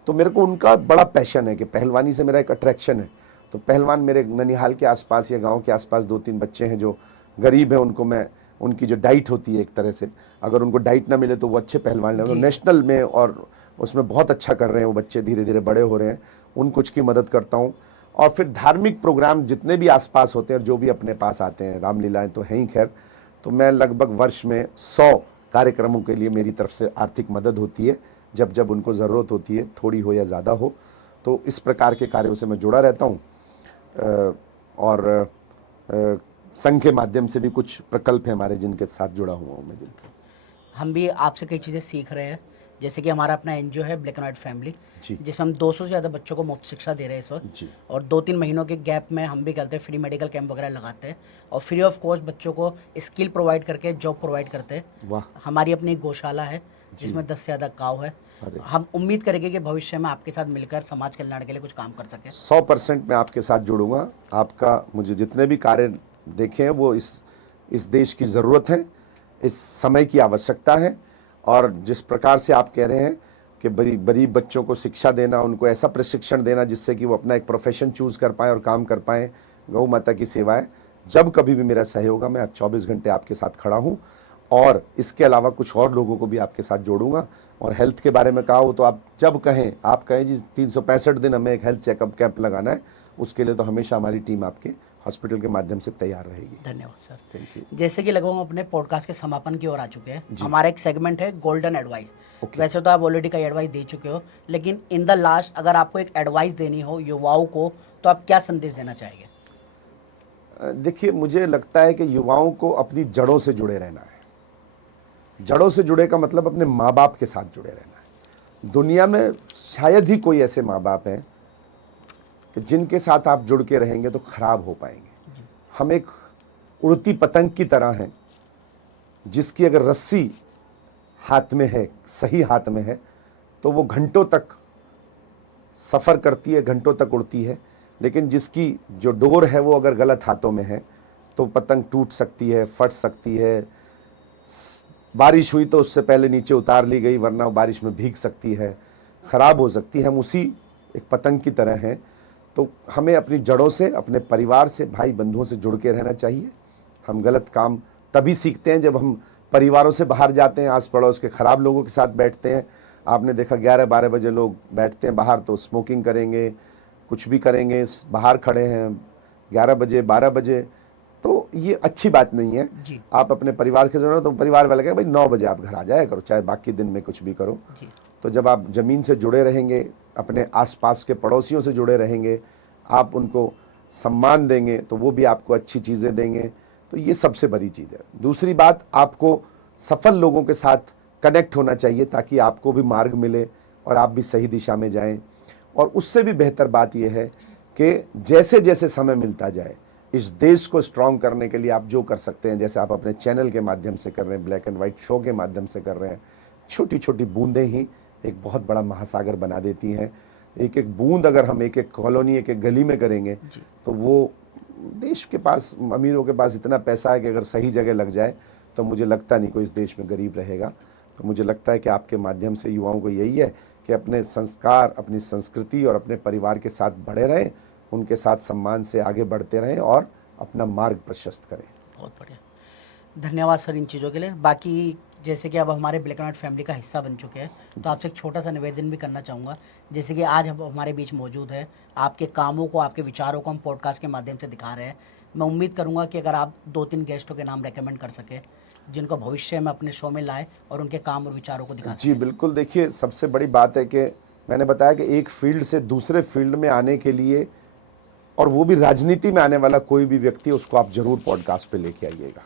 तो मेरे को उनका बड़ा पैशन है कि पहलवानी से मेरा एक अट्रैक्शन है। तो पहलवान मेरे ननिहाल के आसपास या गांव के आसपास 2-3 बच्चे हैं जो गरीब हैं, उनको मैं, उनकी जो डाइट होती है एक तरह से, अगर उनको डाइट ना मिले तो वो अच्छे पहलवान हैं, तो नेशनल में और उसमें बहुत अच्छा कर रहे हैं वो बच्चे, धीरे धीरे बड़े हो रहे हैं, उन कुछ की मदद करता हूँ। और फिर धार्मिक प्रोग्राम जितने भी आसपास होते हैं और जो भी अपने पास आते हैं, रामलीलाएं तो हैं ही खैर, तो मैं लगभग वर्ष में 100 कार्यक्रमों के लिए मेरी तरफ से आर्थिक मदद होती है, जब जब उनको ज़रूरत होती है, थोड़ी हो या ज़्यादा हो। तो इस प्रकार के कार्यों से मैं जुड़ा रहता हूँ। और संघ के माध्यम से भी कुछ प्रकल्प हैं हमारे जिनके साथ जुड़ा हुआ हूँ मैं, जिनके हम भी आपसे कई चीज़ें सीख रहे हैं, जैसे कि हमारा अपना एनजीओ है ब्लैक एंड व्हाइट फैमिली, जिसमें हम 200 से ज़्यादा बच्चों को मुफ्त शिक्षा दे रहे हैं इस वक्त, और 2-3 महीनों के गैप में हम भी करते हैं, फ्री मेडिकल कैंप वगैरह लगाते हैं और फ्री ऑफ कॉस्ट बच्चों को स्किल प्रोवाइड करके जॉब प्रोवाइड करते हैं। वाह। हमारी अपनी गौशाला है जिसमें 10 से ज़्यादा काव है। हम उम्मीद करेंगे कि भविष्य में आपके साथ मिलकर समाज कल्याण के लिए कुछ काम कर सकें। 100% मैं आपके साथ जुड़ूंगा। आपका, मुझे जितने भी कार्य देखे हैं वो इस देश की ज़रूरत है, इस समय की आवश्यकता है। और जिस प्रकार से आप कह रहे हैं कि गरीब बच्चों को शिक्षा देना, उनको ऐसा प्रशिक्षण देना जिससे कि वो अपना एक प्रोफेशन चूज़ कर पाएँ और काम कर पाएँ, गौ माता की सेवाएं, जब कभी भी मेरा सहयोग है मैं 24 घंटे आपके साथ खड़ा हूँ। और इसके अलावा कुछ और लोगों को भी आपके साथ जोड़ूंगा। और हेल्थ के बारे में कहा हो तो आप जब कहें, आप कहें जी 365 दिन हमें एक हेल्थ चेकअप कैंप लगाना है, उसके लिए तो हमेशा हमारी टीम आपके हॉस्पिटल के माध्यम से तैयार रहेगी। धन्यवाद सर। Thank you. जैसे कि लगभग हम अपने पॉडकास्ट के समापन की ओर आ चुके हैं। हमारा एक सेगमेंट है गोल्डन एडवाइस। वैसे तो आप ऑलरेडी कई एडवाइस दे चुके हो, लेकिन इन द लास्ट अगर आपको एक एडवाइस देनी हो युवाओं को, तो आप क्या संदेश देना चाहेंगे? देखिए, मुझे लगता है कि युवाओं को अपनी जड़ों से जुड़े रहना है। जड़ों से जुड़े का मतलब अपने माँ बाप के साथ जुड़े रहना है। दुनिया में शायद ही कोई ऐसे माँ बाप हैं कि जिनके साथ आप जुड़ के रहेंगे तो खराब हो पाएंगे। हम एक उड़ती पतंग की तरह हैं, जिसकी अगर रस्सी हाथ में है, सही हाथ में है, तो वो घंटों तक सफ़र करती है, घंटों तक उड़ती है। लेकिन जिसकी जो डोर है वो अगर गलत हाथों में है तो पतंग टूट सकती है, फट सकती है। बारिश हुई तो उससे पहले नीचे उतार ली गई, वरना बारिश में भीग सकती है, ख़राब हो सकती है। हम उसी एक पतंग की तरह हैं। तो हमें अपनी जड़ों से, अपने परिवार से, भाई बंधुओं से जुड़ के रहना चाहिए। हम गलत काम तभी सीखते हैं जब हम परिवारों से बाहर जाते हैं, आस पड़ोस के ख़राब लोगों के साथ बैठते हैं। आपने देखा 11-12 बजे लोग बैठते हैं बाहर, तो स्मोकिंग करेंगे, कुछ भी करेंगे, बाहर खड़े हैं 11 बजे 12 बजे, तो ये अच्छी बात नहीं है। आप अपने परिवार के जरूरत, तो परिवार वाले कहें भाई 9 बजे आप घर आ जाया करो, चाहे बाकी दिन में कुछ भी करो। तो जब आप ज़मीन से जुड़े रहेंगे, अपने आसपास के पड़ोसियों से जुड़े रहेंगे, आप उनको सम्मान देंगे तो वो भी आपको अच्छी चीज़ें देंगे। तो ये सबसे बड़ी चीज़ है। दूसरी बात, आपको सफल लोगों के साथ कनेक्ट होना चाहिए ताकि आपको भी मार्ग मिले और आप भी सही दिशा में जाएं। और उससे भी बेहतर बात यह है कि जैसे जैसे समय मिलता जाए, इस देश को स्ट्रॉन्ग करने के लिए आप जो कर सकते हैं, जैसे आप अपने चैनल के माध्यम से कर रहे हैं, ब्लैक एंड वाइट शो के माध्यम से कर रहे हैं, छोटी छोटी बूंदें ही एक बहुत बड़ा महासागर बना देती हैं। एक एक बूंद अगर हम एक एक कॉलोनी, एक एक गली में करेंगे तो वो देश के पास, अमीरों के पास इतना पैसा है कि अगर सही जगह लग जाए तो मुझे लगता नहीं कोई इस देश में गरीब रहेगा। तो मुझे लगता है कि आपके माध्यम से युवाओं को यही है कि अपने संस्कार, अपनी संस्कृति और अपने परिवार के साथ बढ़े रहें, उनके साथ सम्मान से आगे बढ़ते रहें और अपना मार्ग प्रशस्त करें। बहुत बढ़िया, धन्यवाद सर इन चीज़ों के लिए। बाकी जैसे कि अब हमारे ब्लैक एंड व्हाइट फैमिली का हिस्सा बन चुके हैं, तो आपसे एक छोटा सा निवेदन भी करना चाहूँगा। जैसे कि आज हम हमारे बीच मौजूद है, आपके कामों को, आपके विचारों को हम पॉडकास्ट के माध्यम से दिखा रहे हैं। मैं उम्मीद करूँगा कि अगर आप 2-3 गेस्टों के नाम रेकमेंड कर सके जिनको भविष्य में अपने शो में लाए और उनके काम और विचारों को दिखा सके। जी बिल्कुल। देखिए, सबसे बड़ी बात है कि मैंने बताया कि एक फील्ड से दूसरे फील्ड में आने के लिए, और वो भी राजनीति में आने वाला कोई भी व्यक्ति, उसको आप जरूर पॉडकास्ट पे लेके आइएगा।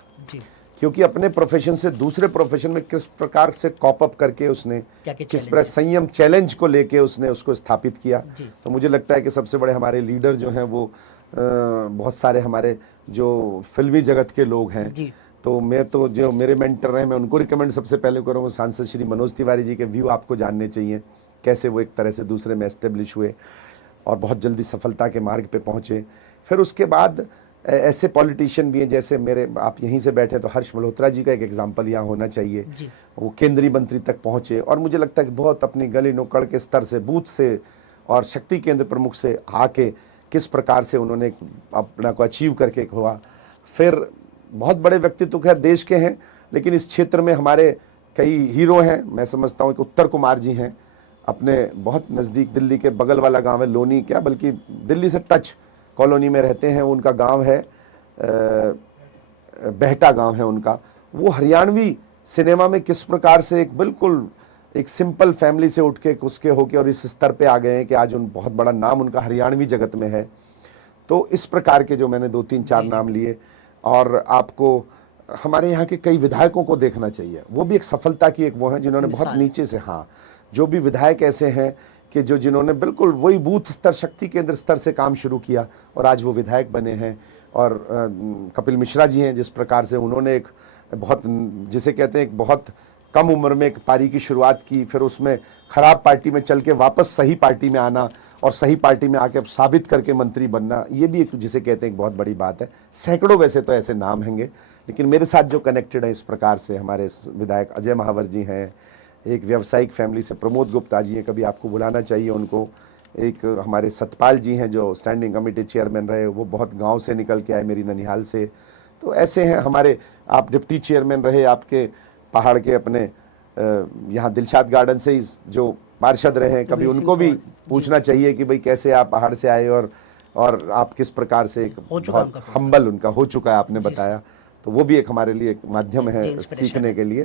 क्योंकि अपने प्रोफेशन से दूसरे प्रोफेशन में किस प्रकार से कॉप अप करके उसने क्या क्या किस challenge प्रकार है? संयम चैलेंज को लेके उसने उसको स्थापित किया। जी। तो मुझे लगता है कि सबसे बड़े हमारे लीडर जो हैं वो बहुत सारे हमारे जो फिल्मी जगत के लोग हैं, जी। तो मैं तो जो मेरे मेंटर हैं मैं उनको रिकमेंड सबसे पहले करूँगा, सांसद श्री मनोज तिवारी जी के व्यू आपको जानने चाहिए, कैसे वो एक तरह से दूसरे में एस्टेब्लिश हुए और बहुत जल्दी सफलता के मार्ग पे पहुँचे। फिर उसके बाद ऐसे पॉलिटिशियन भी हैं जैसे मेरे, आप यहीं से बैठे तो हर्ष मल्होत्रा जी का एक एग्जाम्पल यहाँ होना चाहिए। जी। वो केंद्रीय मंत्री तक पहुँचे और मुझे लगता है कि बहुत अपनी गली नुक्कड़ के स्तर से, बूथ से और शक्ति केंद्र प्रमुख से आके किस प्रकार से उन्होंने अपना को अचीव करके हुआ। फिर बहुत बड़े व्यक्तित्व खैर देश के हैं, लेकिन इस क्षेत्र में हमारे कई हीरो हैं। मैं समझता हूँ कि उत्तर कुमार जी हैं, अपने बहुत नज़दीक दिल्ली के बगल वाला गांव है लोनी, क्या बल्कि दिल्ली से टच कॉलोनी में रहते हैं। उनका गांव है बेहटा गांव है उनका। वो हरियाणवी सिनेमा में किस प्रकार से एक बिल्कुल एक सिंपल फैमिली से उठ के उसके होके और इस स्तर पे आ गए हैं कि आज उन बहुत बड़ा नाम उनका हरियाणवी जगत में है। तो इस प्रकार के जो मैंने 2-3-4 नाम लिए, और आपको हमारे यहाँ के कई विधायकों को देखना चाहिए, वो भी एक सफलता की एक वो है जिन्होंने बहुत मिसाल। नीचे से, हाँ, जो भी विधायक ऐसे हैं कि जो जिन्होंने बिल्कुल वही बूथ स्तर, शक्ति केंद्र स्तर से काम शुरू किया और आज वो विधायक बने हैं। और कपिल मिश्रा जी हैं, जिस प्रकार से उन्होंने एक बहुत, जिसे कहते हैं एक बहुत कम उम्र में एक पारी की शुरुआत की, फिर उसमें खराब पार्टी में चल के वापस सही पार्टी में आना और सही पार्टी में आके अब साबित करके मंत्री बनना, ये भी एक जिसे कहते हैं एक बहुत बड़ी बात है। सैकड़ों वैसे तो ऐसे नाम हैंगे, लेकिन मेरे साथ जो कनेक्टेड है इस प्रकार से हमारे विधायक अजय महावर जी हैं, एक व्यावसायिक फैमिली से प्रमोद गुप्ता जी हैं, कभी आपको बुलाना चाहिए उनको। एक हमारे सतपाल जी हैं जो स्टैंडिंग कमेटी चेयरमैन रहे, वो बहुत गांव से निकल के आए, मेरी ननिहाल से। तो ऐसे हैं हमारे, आप डिप्टी चेयरमैन रहे आपके पहाड़ के अपने यहाँ दिलशाद गार्डन से ही जो पार्षद रहे हैं, कभी रवीश उनको सिंह भी पवार जी। पूछना चाहिए कि भाई कैसे आप पहाड़ से आए और आप किस प्रकार से एक हो चुका बहुत उनका प्रोग्राम। हम्बल उनका हो चुका है, आपने जी, बताया। तो वो भी एक हमारे लिए एक माध्यम है जी, इंस्पिरेशन सीखने है। के लिए।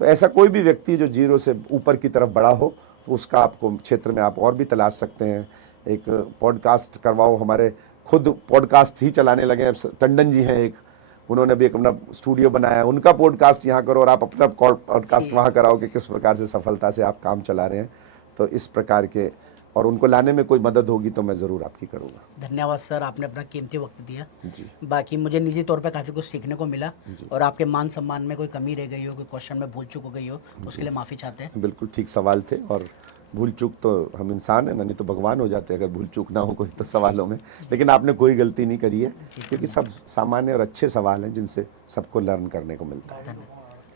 तो ऐसा कोई भी व्यक्ति जो जीरो से ऊपर की तरफ बढ़ा हो, तो उसका आपको क्षेत्र में आप और भी तलाश सकते हैं। एक पॉडकास्ट करवाओ, हमारे खुद पॉडकास्ट ही चलाने लगे हैं, टंडन जी हैं एक, उन्होंने भी एक अपना स्टूडियो बनाया है, उनका पॉडकास्ट यहाँ करो और आप अपना पॉडकास्ट जी। वहाँ कराओ कि किस प्रकार से सफलता से आप काम चला रहे हैं। तो इस प्रकार के, और उनको लाने में कोई मदद होगी तो मैं ज़रूर आपकी करूँगा। धन्यवाद सर, आपने अपना कीमती वक्त दिया। जी बाकी मुझे निजी तौर पे काफ़ी कुछ सीखने को मिला, जी। और आपके मान सम्मान में कोई कमी रह गई हो, कोई क्वेश्चन में भूल चूक हो गई हो, उसके लिए माफ़ी चाहते हैं। बिल्कुल ठीक सवाल थे, और भूल चूक तो हम इंसान हैं ना, नहीं तो भगवान हो जाते अगर भूल चूक ना हो कोई तो सवालों में। लेकिन आपने कोई गलती नहीं करी है, क्योंकि सब सामान्य और अच्छे सवाल हैं जिनसे सबको लर्न करने को मिलता है।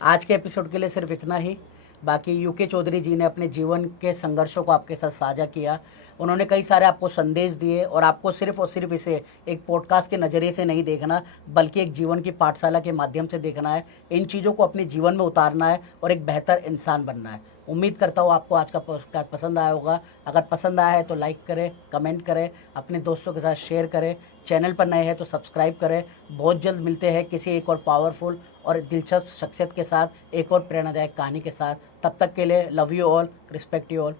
आज के एपिसोड के लिए सिर्फ इतना ही। बाकी यूके चौधरी जी ने अपने जीवन के संघर्षों को आपके साथ साझा किया। उन्होंने कई सारे आपको संदेश दिए, और आपको सिर्फ और सिर्फ इसे एक पॉडकास्ट के नज़रिए से नहीं देखना, बल्कि एक जीवन की पाठशाला के माध्यम से देखना है। इन चीज़ों को अपने जीवन में उतारना है और एक बेहतर इंसान बनना है। उम्मीद करता हूँ आपको आज का पॉडकास्ट पसंद आया होगा। अगर पसंद आया है तो लाइक करें, कमेंट करें, अपने दोस्तों के साथ शेयर करें। चैनल पर नए हैं तो सब्सक्राइब करें। बहुत जल्द मिलते हैं किसी एक और पावरफुल और दिलचस्प शख्सियत के साथ, एक और प्रेरणादायक कहानी के साथ। तब तक के लिए love you all, respect you all.